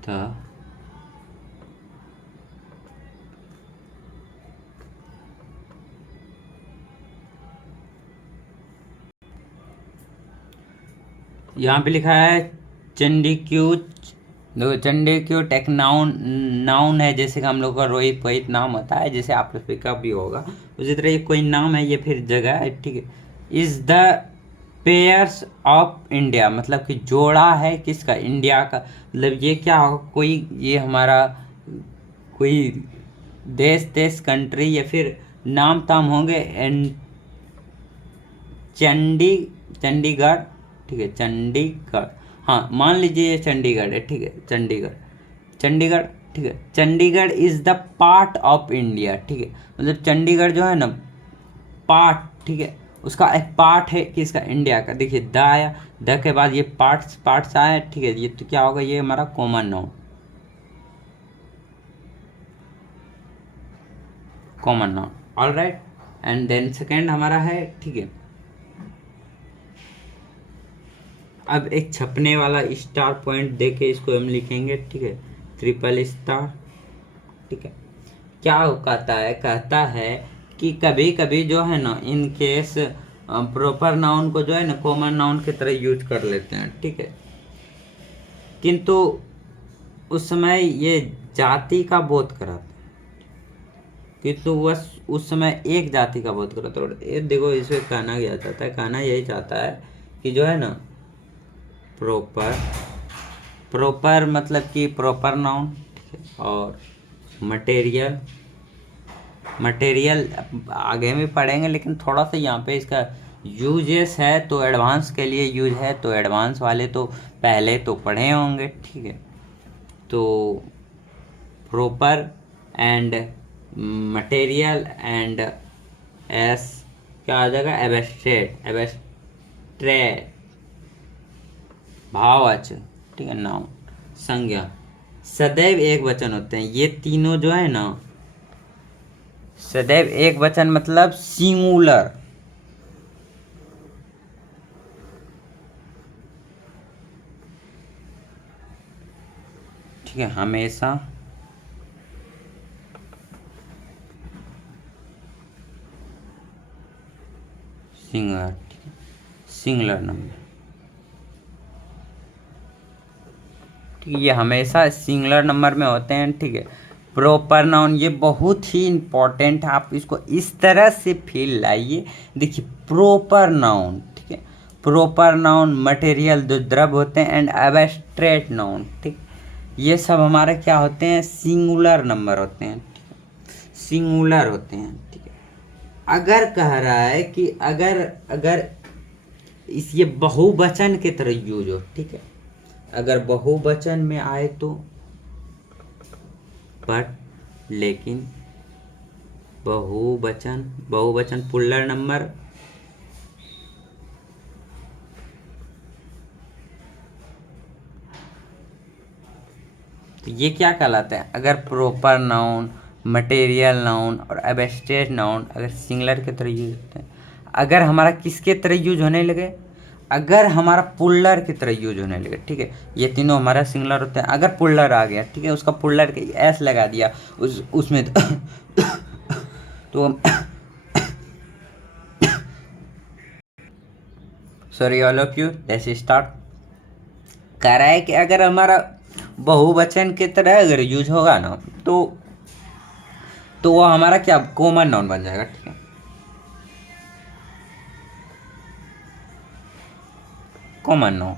द यहाँ पे लिखा है चंडीक्यूट, देखो चंडीक्यूट एक नाउन है, जैसे कि हम लोग का रोहित वोहित नाम होता है, जैसे आप लोग का भी होगा उसी तरह ये कोई नाम है, ये फिर जगह है, ठीक है। Is the pairs of India, मतलब कि जोड़ा है किसका, इंडिया का, मतलब ये क्या होगा, कोई ये हमारा कोई देश कंट्री या फिर नाम ताम होंगे। एंड चंडीगढ़, ठीक है, चंडीगढ़, हाँ मान लीजिए ये चंडीगढ़ है, ठीक है, चंडीगढ़, ठीक है। Chandigarh is the part of India, ठीक है, मतलब चंडीगढ़ जो है ना पार्ट, ठीक है, उसका एक पार्ट है किसका, इंडिया का। देखिए द आया, द के बाद ये पार्ट्स आया, ठीक है, ये तो क्या होगा, ये हमारा common noun, common noun, all right. And then second हमारा है, ठीक है। अब एक छपने वाला स्टार पॉइंट दे के इसको हम लिखेंगे, ठीक है, ट्रिपल स्टार, ठीक है। क्या कहता है कि कभी कभी जो है ना इन केस प्रॉपर नाउन को जो है ना कॉमन नाउन की तरह यूज कर लेते हैं, ठीक है, किंतु उस समय ये जाति का बोध कराता है, किंतु वह उस समय एक जाति का बोध कराता है। ये देखो इसमें कहना क्या चाहता है, कहना यही चाहता है कि जो है ना प्रॉपर मतलब कि प्रॉपर नाउन, ठीक है, और मटेरियल आगे में पढ़ेंगे, लेकिन थोड़ा सा यहाँ पे इसका यूजेस है तो एडवांस के लिए यूज है, तो एडवांस वाले तो पहले तो पढ़े होंगे, ठीक है। तो proper and material and S क्या आ जाएगा, एब्स्ट्रैक्ट, एब्स्ट्रैक्ट भाववाचक, ठीक है, नाउन, संज्ञा, सदैव एक वचन होते हैं। ये तीनों जो है ना, सदैव एक वचन मतलब सिंगुलर, ठीक है, हमेशा सिंगुलर, ठीक है, सिंगुलर नंबर, ठीक है, ये हमेशा सिंगुलर नंबर में होते हैं, ठीक है। प्रॉपर नाउन ये बहुत ही इम्पोर्टेंट है, आप इसको इस तरह से फील लाइए। देखिए प्रॉपर नाउन, ठीक है, प्रॉपर नाउन, मटेरियल जो द्रव्य होते हैं, एंड एब्स्ट्रैक्ट नाउन, ठीक, ये सब हमारे क्या होते हैं, सिंगुलर नंबर होते हैं, ठीक है, सिंगुलर होते हैं, ठीक है। अगर कह रहा है कि अगर अगर इस ये बहुवचन की तरह यूज हो, ठीक है, अगर बहुवचन में आए तो बट, लेकिन बहुवचन, बहुवचन पुल्लर नंबर, तो ये क्या कहलाता है, अगर प्रॉपर नाउन, मटेरियल नाउन और एब्स्ट्रैक्ट नाउन अगर सिंगुलर की तरह यूज होते हैं, अगर हमारा किसके तरह यूज होने लगे, अगर हमारा पुल्लर की तरह यूज होने लगे, ठीक है, ये तीनों हमारा सिंगुलर होते हैं। अगर पुल्लर आ गया, ठीक है, उसका पुल्लर के एस लगा दिया उसमें तो sorry all of you, let's start. कह रहा है कि अगर हमारा बहुवचन की तरह अगर यूज होगा ना, तो वो हमारा क्या कॉमन नाउन बन जाएगा, ठीक है, common noun,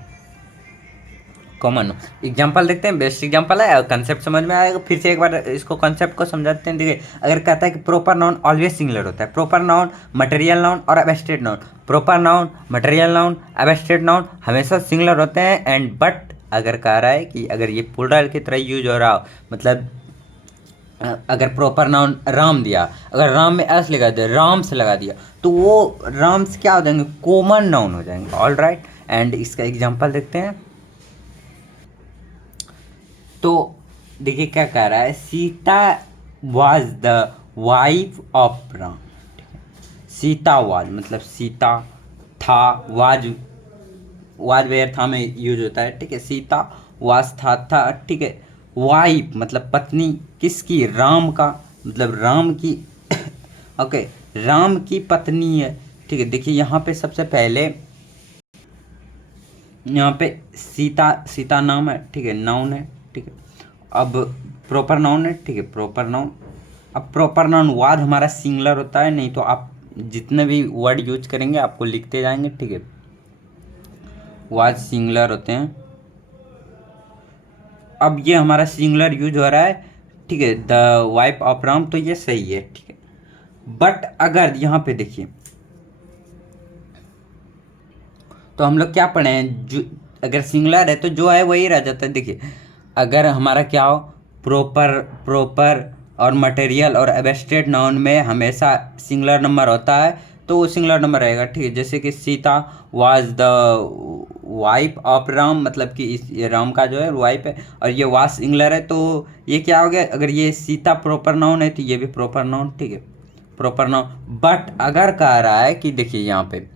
common noun. Example देखते हैं, बेस्ट एग्जाम्पल है, कंसेप्ट समझ में आएगा। फिर से एक बार इसको कंसेप्ट को समझाते हैं। देखिए अगर कहता है कि प्रॉपर नाउन ऑलवेज सिंगुलर होता है, प्रॉपर नाउन, मटेरियल नाउन और abstract noun, proper noun, material noun, abstract noun हमेशा सिंगुलर होते हैं। एंड बट अगर कह रहा है कि अगर ये प्लूरल की तरह यूज हो रहा हो, मतलब अगर प्रॉपर नाउन राम दिया, अगर राम में एस लगा दिया, राम से लगा दिया, तो वो राम से क्या हो जाएंगे, कॉमन नाउन हो जाएंगे। ऑल राइट, एंड इसका एग्जांपल देखते हैं। तो देखिए क्या कह रहा है, Sita was the wife of Ram, Sita was मतलब सीता था, वाज वेयर था में यूज होता है, ठीक है, सीता वाज था, ठीक है, वाइफ मतलब पत्नी, किसकी, राम का, मतलब राम की ओके, राम की पत्नी है, ठीक है। देखिए यहाँ पे सबसे पहले यहाँ पे सीता नाम है, ठीक है, नाउन है, ठीक है। अब प्रॉपर नाउन है, ठीक है, प्रॉपर नाउन। अब प्रॉपर नाउन वाद हमारा सिंगुलर होता है, नहीं तो आप जितने भी वर्ड यूज करेंगे आपको लिखते जाएंगे, ठीक है, वाद सिंगुलर होते हैं। अब ये हमारा सिंगुलर यूज हो रहा है, ठीक है, द वाइफ ऑफ राम, तो ये सही है, ठीक है। बट अगर यहाँ पे देखिए, तो हम लोग क्या पढ़े हैं, जो अगर सिंगुलर है तो जो है वही रह जाता है। देखिए अगर हमारा क्या हो, प्रॉपर और मटेरियल और एब्स्ट्रैक्ट नाउन में हमेशा सिंगुलर नंबर होता है, तो वो सिंगुलर नंबर रहेगा, ठीक है। जैसे कि Sita was the wife of Ram, मतलब कि इस ये राम का जो है वाइफ है, और ये वाज सिंगुलर है, तो ये क्या हो गया, अगर ये सीता प्रॉपर नाउन है तो ये भी प्रॉपर नाउन, ठीक है, प्रॉपर नाउन। बट अगर कह रहा है कि देखिए यहाँ पे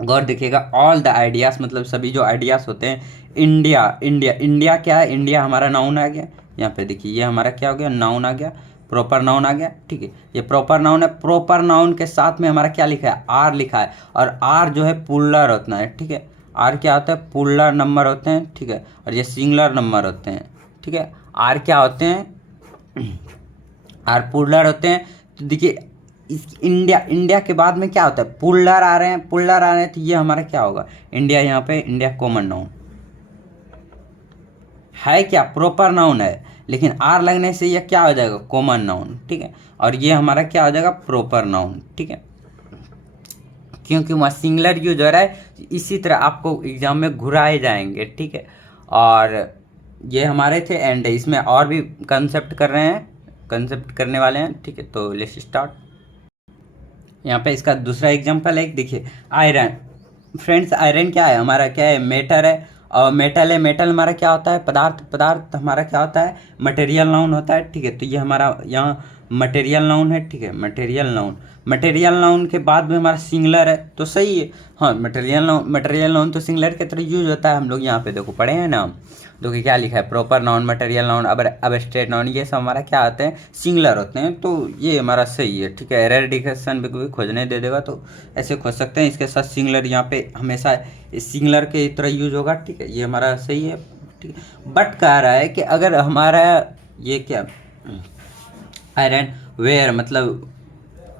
गौर देखिएगा, ऑल द आइडियाज मतलब सभी जो आइडियाज होते हैं, इंडिया क्या है, इंडिया हमारा नाउन आ गया, यहाँ पे देखिए ये हमारा क्या हो गया, नाउन आ गया, प्रॉपर नाउन आ गया, ठीक है, ये प्रॉपर नाउन है। प्रॉपर नाउन के साथ में हमारा क्या लिखा है, आर लिखा है, और आर जो है पुल्लर होता है, ठीक है, आर क्या होता है, पुल्लर नंबर होते हैं, ठीक है, और ये सिंगुलर नंबर होते हैं, ठीक है। आर क्या होते हैं, आर पुल्लर होते हैं। तो देखिए इस इंडिया के बाद में क्या होता है, पुल्लर आ रहे हैं, तो ये हमारा क्या होगा, इंडिया, यहाँ पे इंडिया कॉमन नाउन है, क्या प्रॉपर नाउन है, लेकिन आर लगने से ये क्या हो जाएगा, कॉमन नाउन, ठीक है, और ये हमारा क्या हो जाएगा, प्रॉपर नाउन, ठीक है, क्योंकि वहाँ सिंगुलर यूज हो रहा है। इसी तरह आपको एग्जाम में घुराए जाएंगे, ठीक है। और ये हमारे थे, एंड इसमें और भी कंसेप्ट कर रहे हैं, कंसेप्ट करने वाले हैं, ठीक है। तो लेट्स स्टार्ट। यहाँ पे इसका दूसरा एग्जांपल है, देखिए आयरन। फ्रेंड्स आयरन क्या है, हमारा क्या है, मेटर है, और मेटल है। मेटल हमारा क्या होता है, पदार्थ। पदार्थ हमारा क्या होता है, मटेरियल नाउन होता है, ठीक है। तो ये हमारा यहाँ मटेरियल नाउन है, ठीक है, मटेरियल नाउन। मटेरियल नाउन के बाद में हमारा सिंगुलर है, तो सही है। हाँ, मटेरियल नाउन तो सिंगुलर के तरह यूज होता है। हम लोग यहाँ पे देखो पढ़े हैं ना, देखो क्या लिखा है, प्रॉपर नाउन, मटेरियल नाउन, अब स्ट्रेट नाउन, ये सब हमारा क्या आते हैं, सिंगुलर होते हैं। तो ये हमारा सही है, ठीक है। एरर डिटेक्शन भी खोजने दे देगा तो ऐसे खोज सकते हैं। इसके साथ सिंगुलर यहाँ पे हमेशा सिंगुलर के तरह यूज होगा, ठीक है। ये हमारा सही है, ठीक है। बट कह रहा है कि अगर हमारा ये क्या आयरन वेयर, मतलब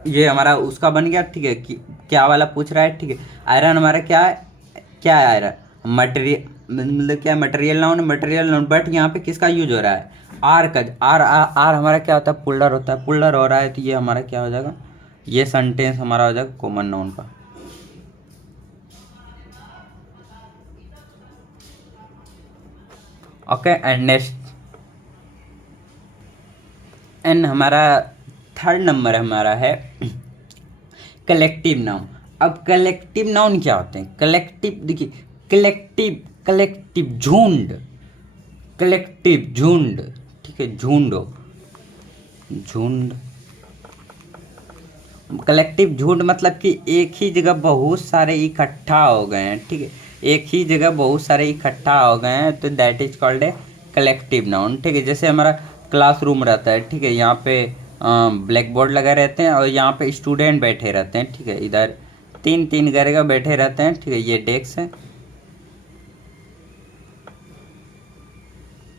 ये हमारा उसका बन गया, ठीक है। कि क्या वाला पूछ रहा है, ठीक है। आयरन हमारा क्या है, क्या है आयरन, मटेरियल, मतलब क्या material noun, material noun. But यहाँ पे किसका यूज हो रहा है, आर का। आर हमारा क्या होता है, पुल्लर होता है। पुल्लर हो रहा है तो ये हमारा क्या हो जाएगा, ये सेंटेंस हमारा हो जाएगा कॉमन नाउन का। ओके, एंड नेक्स्ट एंड हमारा थर्ड नंबर हमारा है कलेक्टिव नाउन। अब कलेक्टिव नाउन क्या होते हैं, कलेक्टिव, देखिए कलेक्टिव, कलेक्टिव झुंड, कलेक्टिव झुंड, ठीक है, झुंड, झुंड। कलेक्टिव झुंड मतलब कि एक ही जगह बहुत सारे इकट्ठा हो गए हैं, ठीक है। एक ही जगह बहुत सारे इकट्ठा हो गए हैं, तो that is called a collective noun, ठीक है। जैसे हमारा क्लासरूम रहता है, ठीक है। यहाँ पे ब्लैक बोर्ड लगे रहते हैं और यहाँ पे स्टूडेंट बैठे रहते हैं, ठीक है। इधर तीन तीन करके बैठे रहते हैं, ठीक है। ये डेस्क है,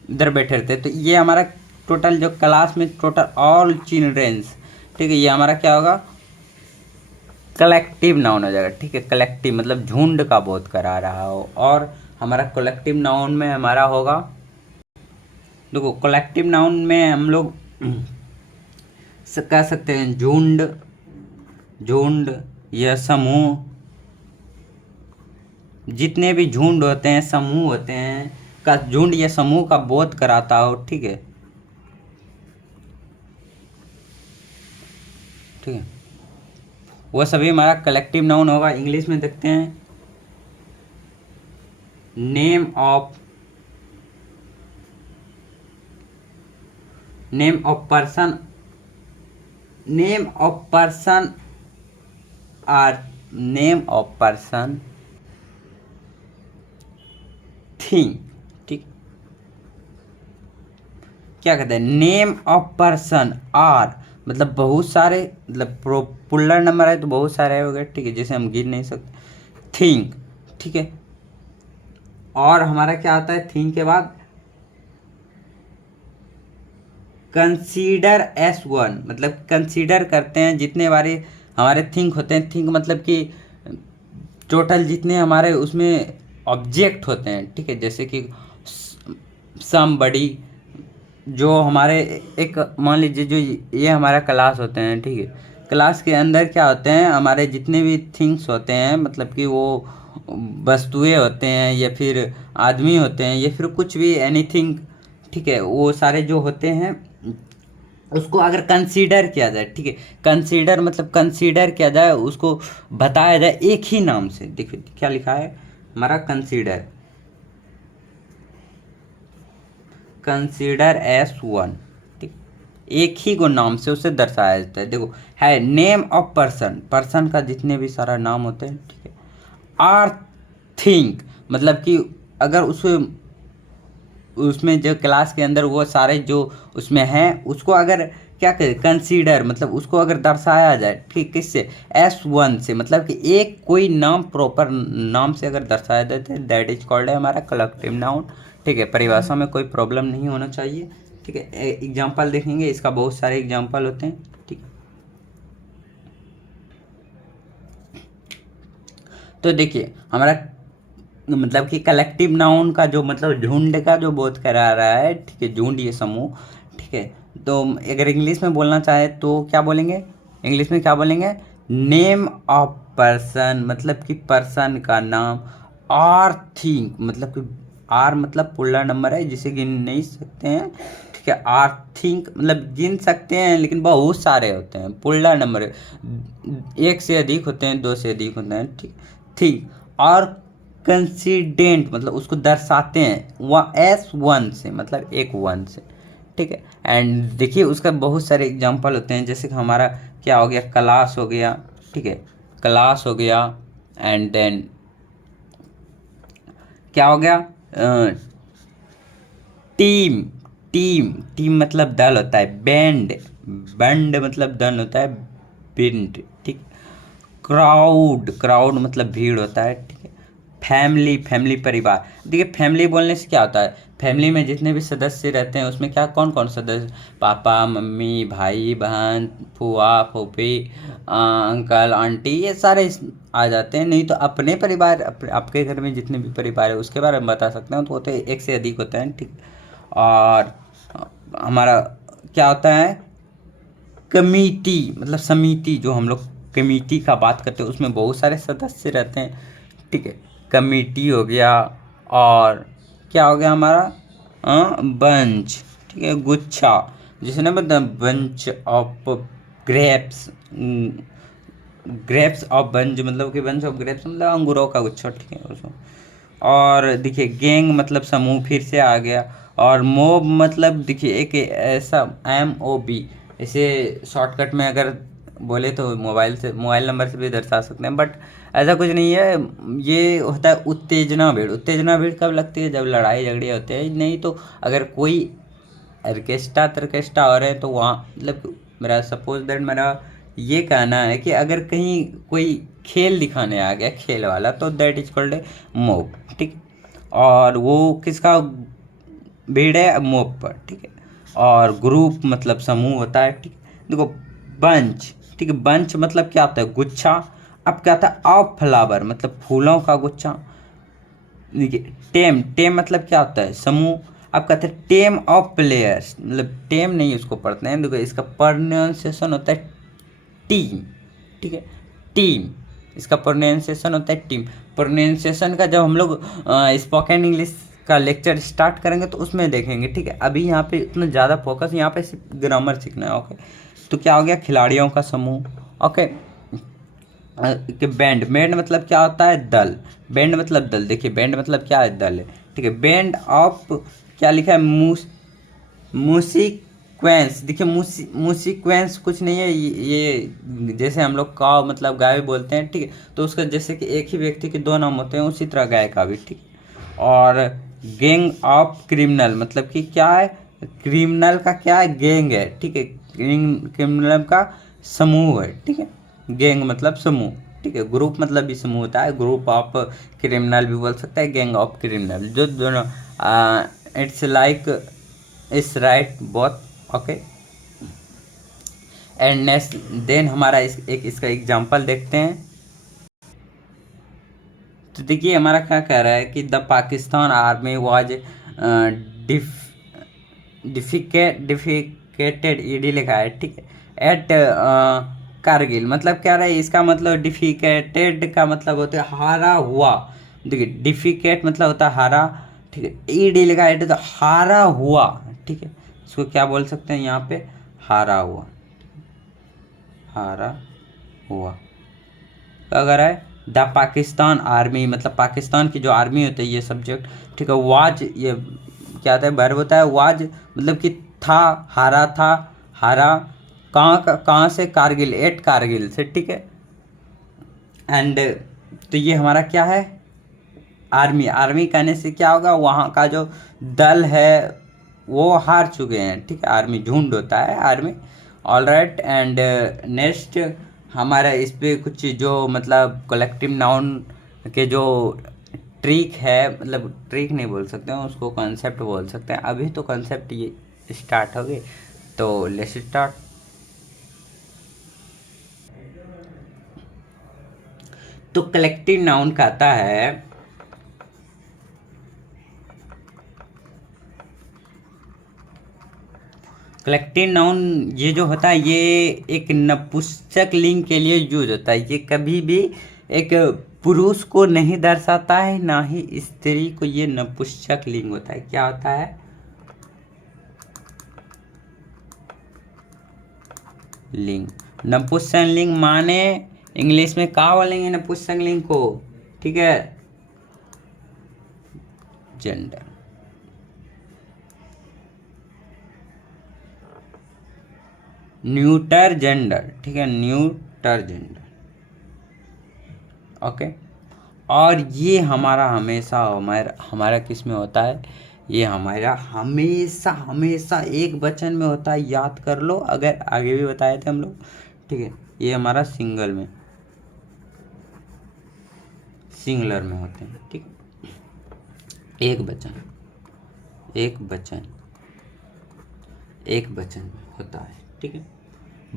इधर बैठे रहते हैं। तो ये हमारा टोटल जो क्लास में टोटल ऑल चिल्ड्रेंस, ठीक है, ये हमारा क्या होगा, कलेक्टिव नाउन हो जाएगा, ठीक है। कलेक्टिव मतलब झुंड का बोध करा रहा हो। और हमारा कलेक्टिव नाउन में हमारा होगा, देखो कलेक्टिव नाउन में हम लोग कह सकते हैं झुंड, झुंड या समूह, जितने भी झुंड होते हैं, समूह होते हैं, का झुंड या समूह का बोध कराता हो, ठीक है, ठीक है। वो सभी हमारा कलेक्टिव नाउन होगा। इंग्लिश में देखते हैं, name of person, name of person or name of person, thing, ठीक। क्या कहते हैं, नेम ऑफ पर्सन आर मतलब बहुत सारे, मतलब पुल्लर नंबर है तो बहुत सारे हो गए, ठीक है, जैसे हम गिन नहीं सकते। थिंक, ठीक है। और हमारा क्या आता है थिंक के बाद, कंसीडर एस वन, मतलब कंसीडर करते हैं जितने बारे हमारे थिंक होते हैं। थिंक मतलब कि टोटल जितने हमारे उसमें ऑब्जेक्ट होते हैं, ठीक है। जैसे कि समबडी, जो हमारे एक मान लीजिए जो ये हमारा क्लास होते हैं, ठीक है। क्लास के अंदर क्या होते हैं, हमारे जितने भी थिंग्स होते हैं, मतलब कि वो वस्तुएं होते हैं या फिर आदमी होते हैं या फिर कुछ भी एनीथिंग, ठीक है। वो सारे जो होते हैं उसको अगर कंसीडर किया जाए, ठीक है। कंसीडर मतलब कंसीडर किया जाए, उसको बताया जाए एक ही नाम से। देखिए क्या लिखा है हमारा, कंसीडर, कंसीडर एस वन, ठीक। एक ही को नाम से उसे दर्शाया जाता है। देखो है नेम ऑफ पर्सन, पर्सन का जितने भी सारा नाम होते हैं, ठीक है। आर थिंक मतलब कि अगर उसमें जो क्लास के अंदर वो सारे जो उसमें हैं उसको अगर क्या कहें, कंसीडर मतलब उसको अगर दर्शाया जाए, ठीक, किससे, एस वन से, मतलब कि एक कोई नाम प्रॉपर नाम से अगर दर्शाया जाता है, दैट इज कॉल्ड है हमारा कलेक्टिव नाउन, ठीक है। परिभाषा में कोई प्रॉब्लम नहीं होना चाहिए, ठीक है। एग्जाम्पल देखेंगे, इसका बहुत सारे एग्जाम्पल होते हैं, ठीक। तो देखिए हमारा मतलब कि कलेक्टिव नाउन का जो मतलब झुंड का जो बोध करा रहा है, ठीक है, झुंड ये समूह, ठीक है। तो अगर इंग्लिश में बोलना चाहे तो क्या बोलेंगे, इंग्लिश में क्या बोलेंगे, नेम ऑफ पर्सन मतलब कि पर्सन का नाम, आर थिंक मतलब कि आर मतलब पुल्ला नंबर है जिसे गिन नहीं सकते हैं, ठीक है। आर्थिंग मतलब गिन सकते हैं लेकिन बहुत सारे होते हैं, पुल्ला नंबर, एक से अधिक होते हैं, दो से अधिक होते हैं, ठीक। थिंक और कंसिडेंट मतलब उसको दर्शाते हैं वह एस वन से मतलब एक वन से, ठीक है। एंड देखिए उसका बहुत सारे एग्जांपल होते हैं, जैसे कि हमारा क्या हो गया, क्लास हो गया, ठीक है, क्लास हो गया। एंड देन क्या हो गया, टीम, टीम टीम मतलब दल होता है। बैंड, बैंड मतलब दल होता है, बिंड, ठीक। क्राउड, क्राउड मतलब भीड़ होता है, ठीक है। फैमिली, फैमिली परिवार। देखिए फैमिली बोलने से क्या होता है, फैमिली में जितने भी सदस्य रहते हैं उसमें क्या कौन कौन सदस्य, पापा मम्मी भाई बहन फूआ फूफी अंकल आंटी, ये सारे आ जाते हैं। नहीं तो अपने परिवार, आपके घर में जितने भी परिवार है उसके बारे में बता सकते हैं, तो होते हैं एक से अधिक होते हैं, ठीक। और हमारा क्या होता है, कमिटी मतलब समिति, जो हम लोग कमिटी का बात करते हैं उसमें बहुत सारे सदस्य रहते हैं, ठीक है। कमिटी हो गया। और क्या हो गया हमारा, बंच, ठीक है, गुच्छा, जिसने मतलब bunch of grapes, grapes of bunch मतलब कि बंच ऑफ ग्रेप्स मतलब अंगूरों का गुच्छा, ठीक है उसको। और देखिए गैंग मतलब समूह, फिर से आ गया। और मोब मतलब देखिए एक ऐसा MOB, इसे शॉर्टकट में अगर बोले तो मोबाइल से, मोबाइल नंबर से भी दर्शा सकते हैं, बट ऐसा कुछ नहीं है। ये होता है उत्तेजना भीड़। उत्तेजना भीड़ कब लगती है, जब लड़ाई झगड़े होते हैं। नहीं तो अगर कोई ऑर्केस्ट्रा तर्केस्ट्रा हो रहे हैं तो वहाँ मतलब मेरा सपोज दैट मेरा ये कहना है कि अगर कहीं कोई खेल दिखाने आ गया, खेल वाला, तो that is called a mob, ठीक। और वो किसका भीड़ है, मोब पर, ठीक है। और ग्रुप मतलब समूह होता है, ठीक। देखो बंच, ठीक है, बंच मतलब क्या होता है, गुच्छा। अब क्या होता है, ऑफ फ्लावर मतलब फूलों का गुच्छा। देखिए टेम, टेम मतलब क्या होता है, समूह। अब कहते हैं टेम ऑफ प्लेयर्स, मतलब टेम नहीं उसको पढ़ते हैं, देखो इसका प्रोनाउंसिएशन होता है टीम, ठीक है, टीम, इसका प्रोनाउंसिएशन होता है टीम। प्रोनाउंसिएशन का जब हम लोग स्पोकन इंग्लिश का लेक्चर स्टार्ट करेंगे तो उसमें देखेंगे, ठीक है। अभी यहाँ पे इतना ज़्यादा फोकस, यहाँ पे सिर्फ ग्रामर सीखना है, ओके। तो क्या हो गया, खिलाड़ियों का समूह, ओके। कि बैंड, बैंड मतलब क्या होता है, दल। बैंड मतलब दल, देखिए बैंड मतलब क्या है, दल है, ठीक है। बैंड ऑफ क्या लिखा है, म्यूसिक्वेंस, देखिए म्यूसिक्वेंस कुछ नहीं है, ये जैसे हम लोग का मतलब गाय बोलते हैं, ठीक है। तो उसका जैसे कि एक ही व्यक्ति के दो नाम होते हैं, उसी तरह गाय का भी, ठीक है। और गैंग ऑफ क्रिमिनल मतलब कि क्या है, क्रिमिनल का क्या है, गैंग है, ठीक है। क्रिमिनल का समूह है, ठीक है। गैंग मतलब समूह, ठीक है। ग्रुप मतलब भी समूह होता है, ग्रुप ऑफ क्रिमिनल भी बोल सकता है, गैंग ऑफ क्रिमिनल, जो दोनों इट्स लाइक इस right both, okay. And next then हमारा एक इसका एग्जांपल देखते हैं। तो देखिए हमारा क्या कह रहा है कि the Pakistan army was defeated, ED लिखा है, ठीक है, एट कारगिल। मतलब क्या रहा है इसका मतलब, डिफिकेटेड का मतलब होता है हारा हुआ। देखिए डिफिकेट मतलब होता है हारा, ठीक है। ईडी लिखा है तो हारा हुआ, ठीक है। इसको क्या बोल सकते हैं यहाँ पे, हारा हुआ, हारा हुआ। अगर है द पाकिस्तान आर्मी मतलब पाकिस्तान की जो आर्मी होती है, ये सब्जेक्ट, ठीक है। वाज, ये क्या होता है, वर्ब होता है। वाज मतलब कि था, हारा था, हारा कहाँ से, कारगिल, एट कारगिल से, ठीक है। एंड तो ये हमारा क्या है, आर्मी। आर्मी कहने से क्या होगा, वहाँ का जो दल है वो हार चुके हैं, ठीक है। आर्मी झुंड होता है, army, all right. And next हमारा इस पे कुछ जो मतलब कलेक्टिव नाउन के जो ट्रिक है, मतलब ट्रिक नहीं बोल सकते हैं उसको, कॉन्सेप्ट बोल सकते हैं। अभी तो कॉन्सेप्ट ये स्टार्ट हो गए, तो लेट्स स्टार्ट। तो कलेक्टिव नाउन कहता है, कलेक्टिव नाउन ये जो होता है ये एक नपुंसक लिंग के लिए यूज होता है। ये कभी भी एक पुरुष को नहीं दर्शाता है, ना ही स्त्री को। ये नपुंसक लिंग होता है, क्या होता है, लिंग। नपुंसकलिंग माने इंग्लिश में क्या बोलेंगे नपुंसकलिंग को, ठीक है, जेंडर। न्यूटर जेंडर, ठीक है, न्यूटर जेंडर, ओके। और ये हमारा हमेशा हमारा किस में होता है, ये हमारा हमेशा हमेशा एक वचन में होता है, याद कर लो, अगर आगे भी बताए थे हम लोग, ठीक है। ये हमारा सिंगल में, सिंगुलर में होते हैं, ठीक है। एक वचन, एक वचन, एक वचन में होता है, ठीक है।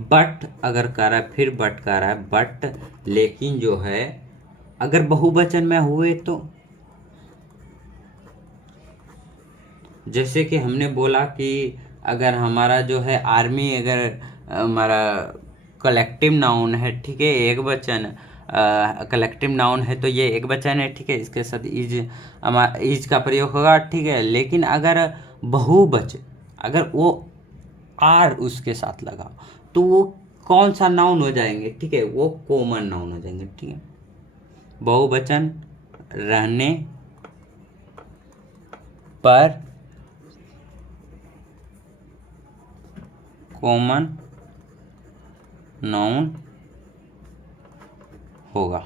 बट अगर कह रहा है, फिर बट कह रहा है, बट लेकिन जो है अगर बहुवचन में हुए तो, जैसे कि हमने बोला कि अगर हमारा जो है आर्मी, अगर हमारा कलेक्टिव नाउन है, ठीक है, एक वचन, कलेक्टिव नाउन है तो ये एक वचन है, ठीक है, इसके साथ इज का प्रयोग होगा, ठीक है। लेकिन अगर बहुवचन, अगर वो आर उसके साथ लगा तो वो कौन सा नाउन हो जाएंगे, ठीक है, वो कॉमन नाउन हो जाएंगे, ठीक है। बहुवचन रहने पर कॉमन नाउन होगा,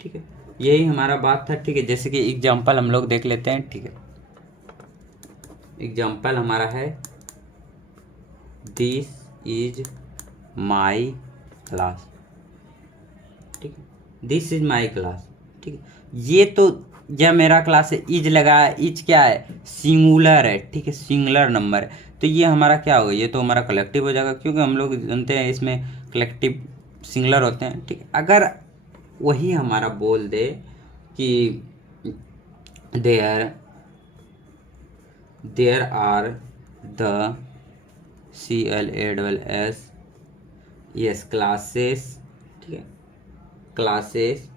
ठीक है। यही हमारा बात था, ठीक है। जैसे कि एग्जाम्पल हम लोग देख लेते हैं, ठीक है। एग्जाम्पल हमारा है दिस इज माई क्लास, ठीक है, दिस इज माई क्लास, ठीक है। ये तो यह मेरा क्लास है, इज लगा है, इज क्या है, सिंगुलर है, ठीक है, सिंगुलर नंबर है, तो ये हमारा क्या होगा, ये तो हमारा कलेक्टिव हो जाएगा, क्योंकि हम लोग जानते हैं इसमें कलेक्टिव सिंगुलर होते हैं, ठीक है। अगर वही हमारा बोल दे कि there are the CLASS yes classes, ठीक है, क्लासेस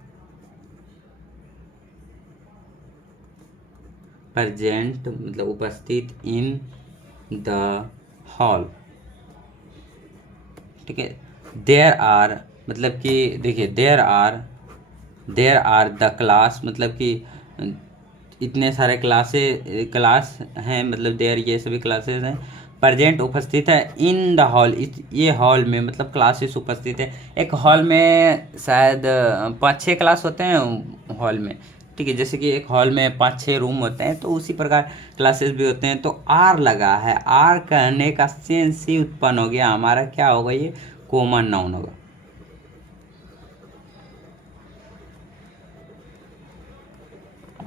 प्रेजेंट मतलब उपस्थित इन द हॉल, ठीक है। देयर आर मतलब कि देखिए, देयर आर द क्लास मतलब कि इतने सारे क्लास हैं, मतलब देयर ये सभी क्लासेस हैं। प्रेजेंट उपस्थित है, इन द हॉल ये हॉल में मतलब क्लासेस उपस्थित है। एक हॉल में शायद 5-6 क्लास होते हैं हॉल में, ठीक है। जैसे कि एक हॉल में 5-6 रूम होते हैं, तो उसी प्रकार क्लासेस भी होते हैं। तो आर लगा है, आर कहने का सेंस ही उत्पन्न हो गया, हमारा क्या होगा, ये कॉमन नाउन होगा।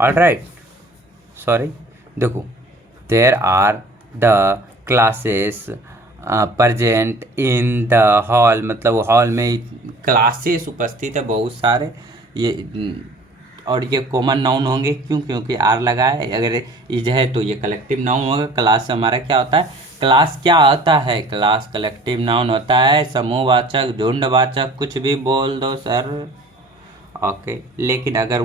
ऑलराइट, सॉरी, देखो, there are the classes present in the hall, मतलब हॉल में क्लासेस उपस्थित है बहुत सारे, ये और ये कॉमन नाउन होंगे, क्यों, क्योंकि आर लगा है। अगर इज है तो ये कलेक्टिव नाउन होगा। क्लास हमारा क्या होता है, क्लास क्या होता है, क्लास कलेक्टिव नाउन होता है, समूहवाचक, झुंडवाचक, कुछ भी बोल दो सर, ओके। लेकिन अगर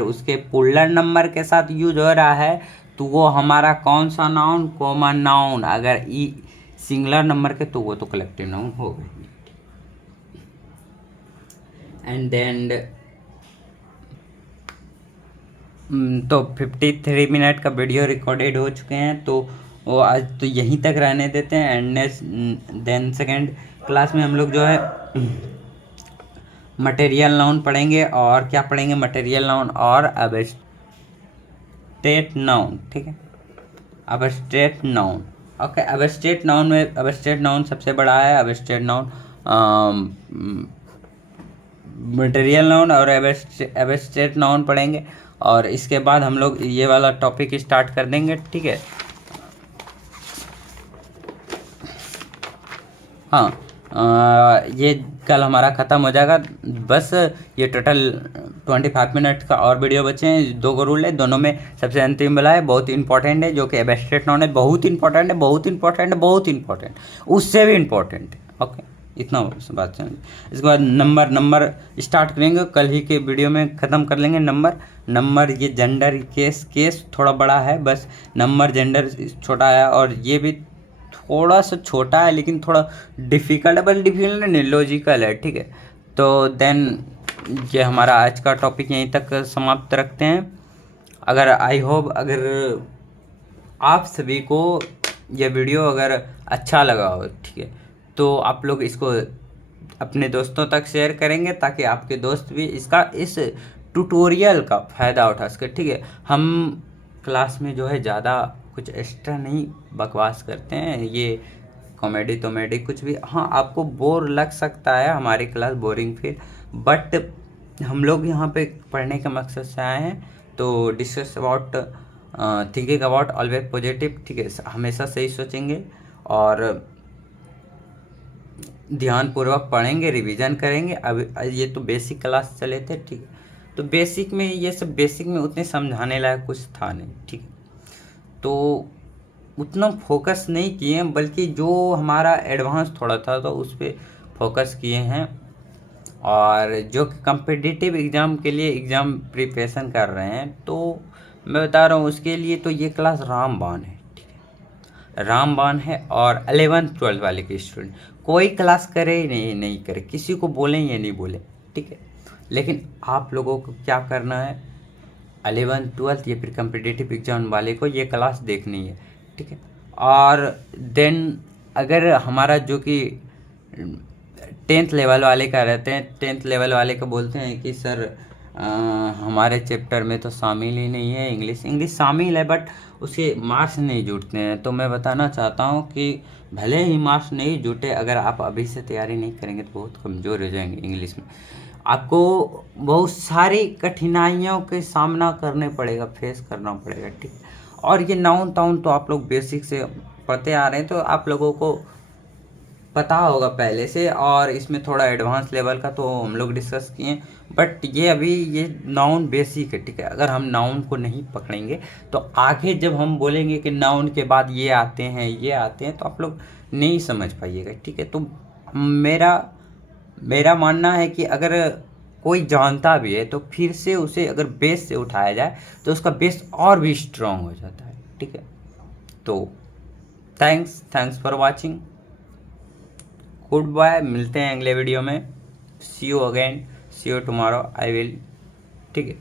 उसके पुल्लर नंबर के साथ यूज हो रहा है तो वो हमारा कौन सा नाउन, कॉमन नाउन। अगर ई सिंगुलर नंबर के तो वो तो कलेक्टिव नाउन हो गए। एंड देन तो 53 मिनट का वीडियो रिकॉर्डेड हो चुके हैं, तो वो आज तो यहीं तक रहने देते हैं। एंड देन सेकेंड क्लास में हम लोग जो है मटेरियल नाउन पढ़ेंगे, और क्या पढ़ेंगे, मटेरियल नाउन और अबस्ट्रैक्ट नाउन, ठीक है, abstract noun, okay. Abstract noun में अबस्ट्रैक्ट नाउन सबसे बड़ा है। अबस्ट्रैक्ट नाउन, मटेरियल नाउन और एब्स्ट्रैक्ट नाउन पढ़ेंगे, और इसके बाद हम लोग ये वाला टॉपिक स्टार्ट कर देंगे, ठीक है। हाँ, ये कल हमारा ख़त्म हो जाएगा। बस ये टोटल 25 मिनट का और वीडियो बचे हैं। 2 रूल है, दोनों में सबसे अंतिम वाला है, बहुत इंपॉर्टेंट है, जो कि एब्स्ट्रैक्ट नाउन है, बहुत इंपॉर्टेंट है, बहुत इंपॉर्टेंट है, बहुत इंपॉर्टेंट, उससे भी इंपॉर्टेंट है, ओके। इतना बात चलेंगे। इसके बाद नंबर स्टार्ट करेंगे, कल ही के वीडियो में ख़त्म कर लेंगे। नंबर ये जेंडर केस थोड़ा बड़ा है, बस नंबर जेंडर छोटा है, और ये भी थोड़ा सा छोटा है लेकिन थोड़ा डिफ़िकल्ट नहीं, लॉजिकल है, ठीक है। तो देन ये हमारा आज का टॉपिक यहीं तक समाप्त रखते हैं। अगर आई होप अगर आप सभी को ये वीडियो अगर अच्छा लगा हो, ठीक है, तो आप लोग इसको अपने दोस्तों तक शेयर करेंगे ताकि आपके दोस्त भी इस ट्यूटोरियल का फ़ायदा उठा सके, ठीक है। हम क्लास में जो है ज़्यादा कुछ एक्स्ट्रा नहीं बकवास करते हैं, ये कॉमेडी कुछ भी। हाँ, आपको बोर लग सकता है, हमारी क्लास बोरिंग फील, बट हम लोग यहाँ पे पढ़ने के मकसद से आए हैं। तो discuss about thinking about always positive, ठीक है, हमेशा सही सोचेंगे और ध्यानपूर्वक पढ़ेंगे, रिवीजन करेंगे। अब ये तो बेसिक क्लास चले थे, ठीक है, तो बेसिक में ये सब बेसिक में उतने समझाने लायक कुछ था नहीं, ठीक है, तो उतना फोकस नहीं किए, बल्कि जो हमारा एडवांस थोड़ा था तो उस पर फोकस किए हैं। और जो कम्पिटिटिव एग्ज़ाम के लिए एग्ज़ाम प्रिपरेशन कर रहे हैं, तो मैं बता रहा हूँ उसके लिए तो ये क्लास रामबाण है, ठीक है, रामबाण है। और 11th-12th वाले के स्टूडेंट कोई क्लास करे नहीं करे, किसी को बोलें या नहीं बोले, ठीक है, लेकिन आप लोगों को क्या करना है, 11th-12th या फिर कम्पिटिटिव एग्ज़ाम वाले को ये क्लास देखनी है, ठीक है। और देन अगर हमारा जो कि 10th लेवल वाले का रहते हैं, 10th लेवल वाले को बोलते हैं कि सर हमारे चैप्टर में तो शामिल ही नहीं है इंग्लिश शामिल है, बट उसके मार्क्स नहीं जुटते हैं। तो मैं बताना चाहता हूँ कि भले ही मार्क्स नहीं जुटे, अगर आप अभी से तैयारी नहीं करेंगे तो बहुत कमज़ोर हो जाएंगे इंग्लिश में। आपको बहुत सारी कठिनाइयों के सामना करने पड़ेगा, फेस करना पड़ेगा, ठीक है। और ये नाउन ताउन तो आप लोग बेसिक से पढ़ते आ रहे हैं, तो आप लोगों को पता होगा पहले से। और इसमें थोड़ा एडवांस लेवल का तो हम लोग डिस्कस किए, बट ये अभी ये नाउन बेसिक है, ठीक है। अगर हम नाउन को नहीं पकड़ेंगे तो आगे जब हम बोलेंगे कि नाउन के बाद ये आते हैं तो आप लोग नहीं समझ पाइएगा, ठीक है। तो मेरा मानना है कि अगर कोई जानता भी है तो फिर से उसे अगर बेस से उठाया जाए तो उसका बेस और भी स्ट्रांग हो जाता है, ठीक है। तो thanks for watching, goodbye, मिलते हैं अगले वीडियो में, see you again, see you tomorrow, I will, ठीक है।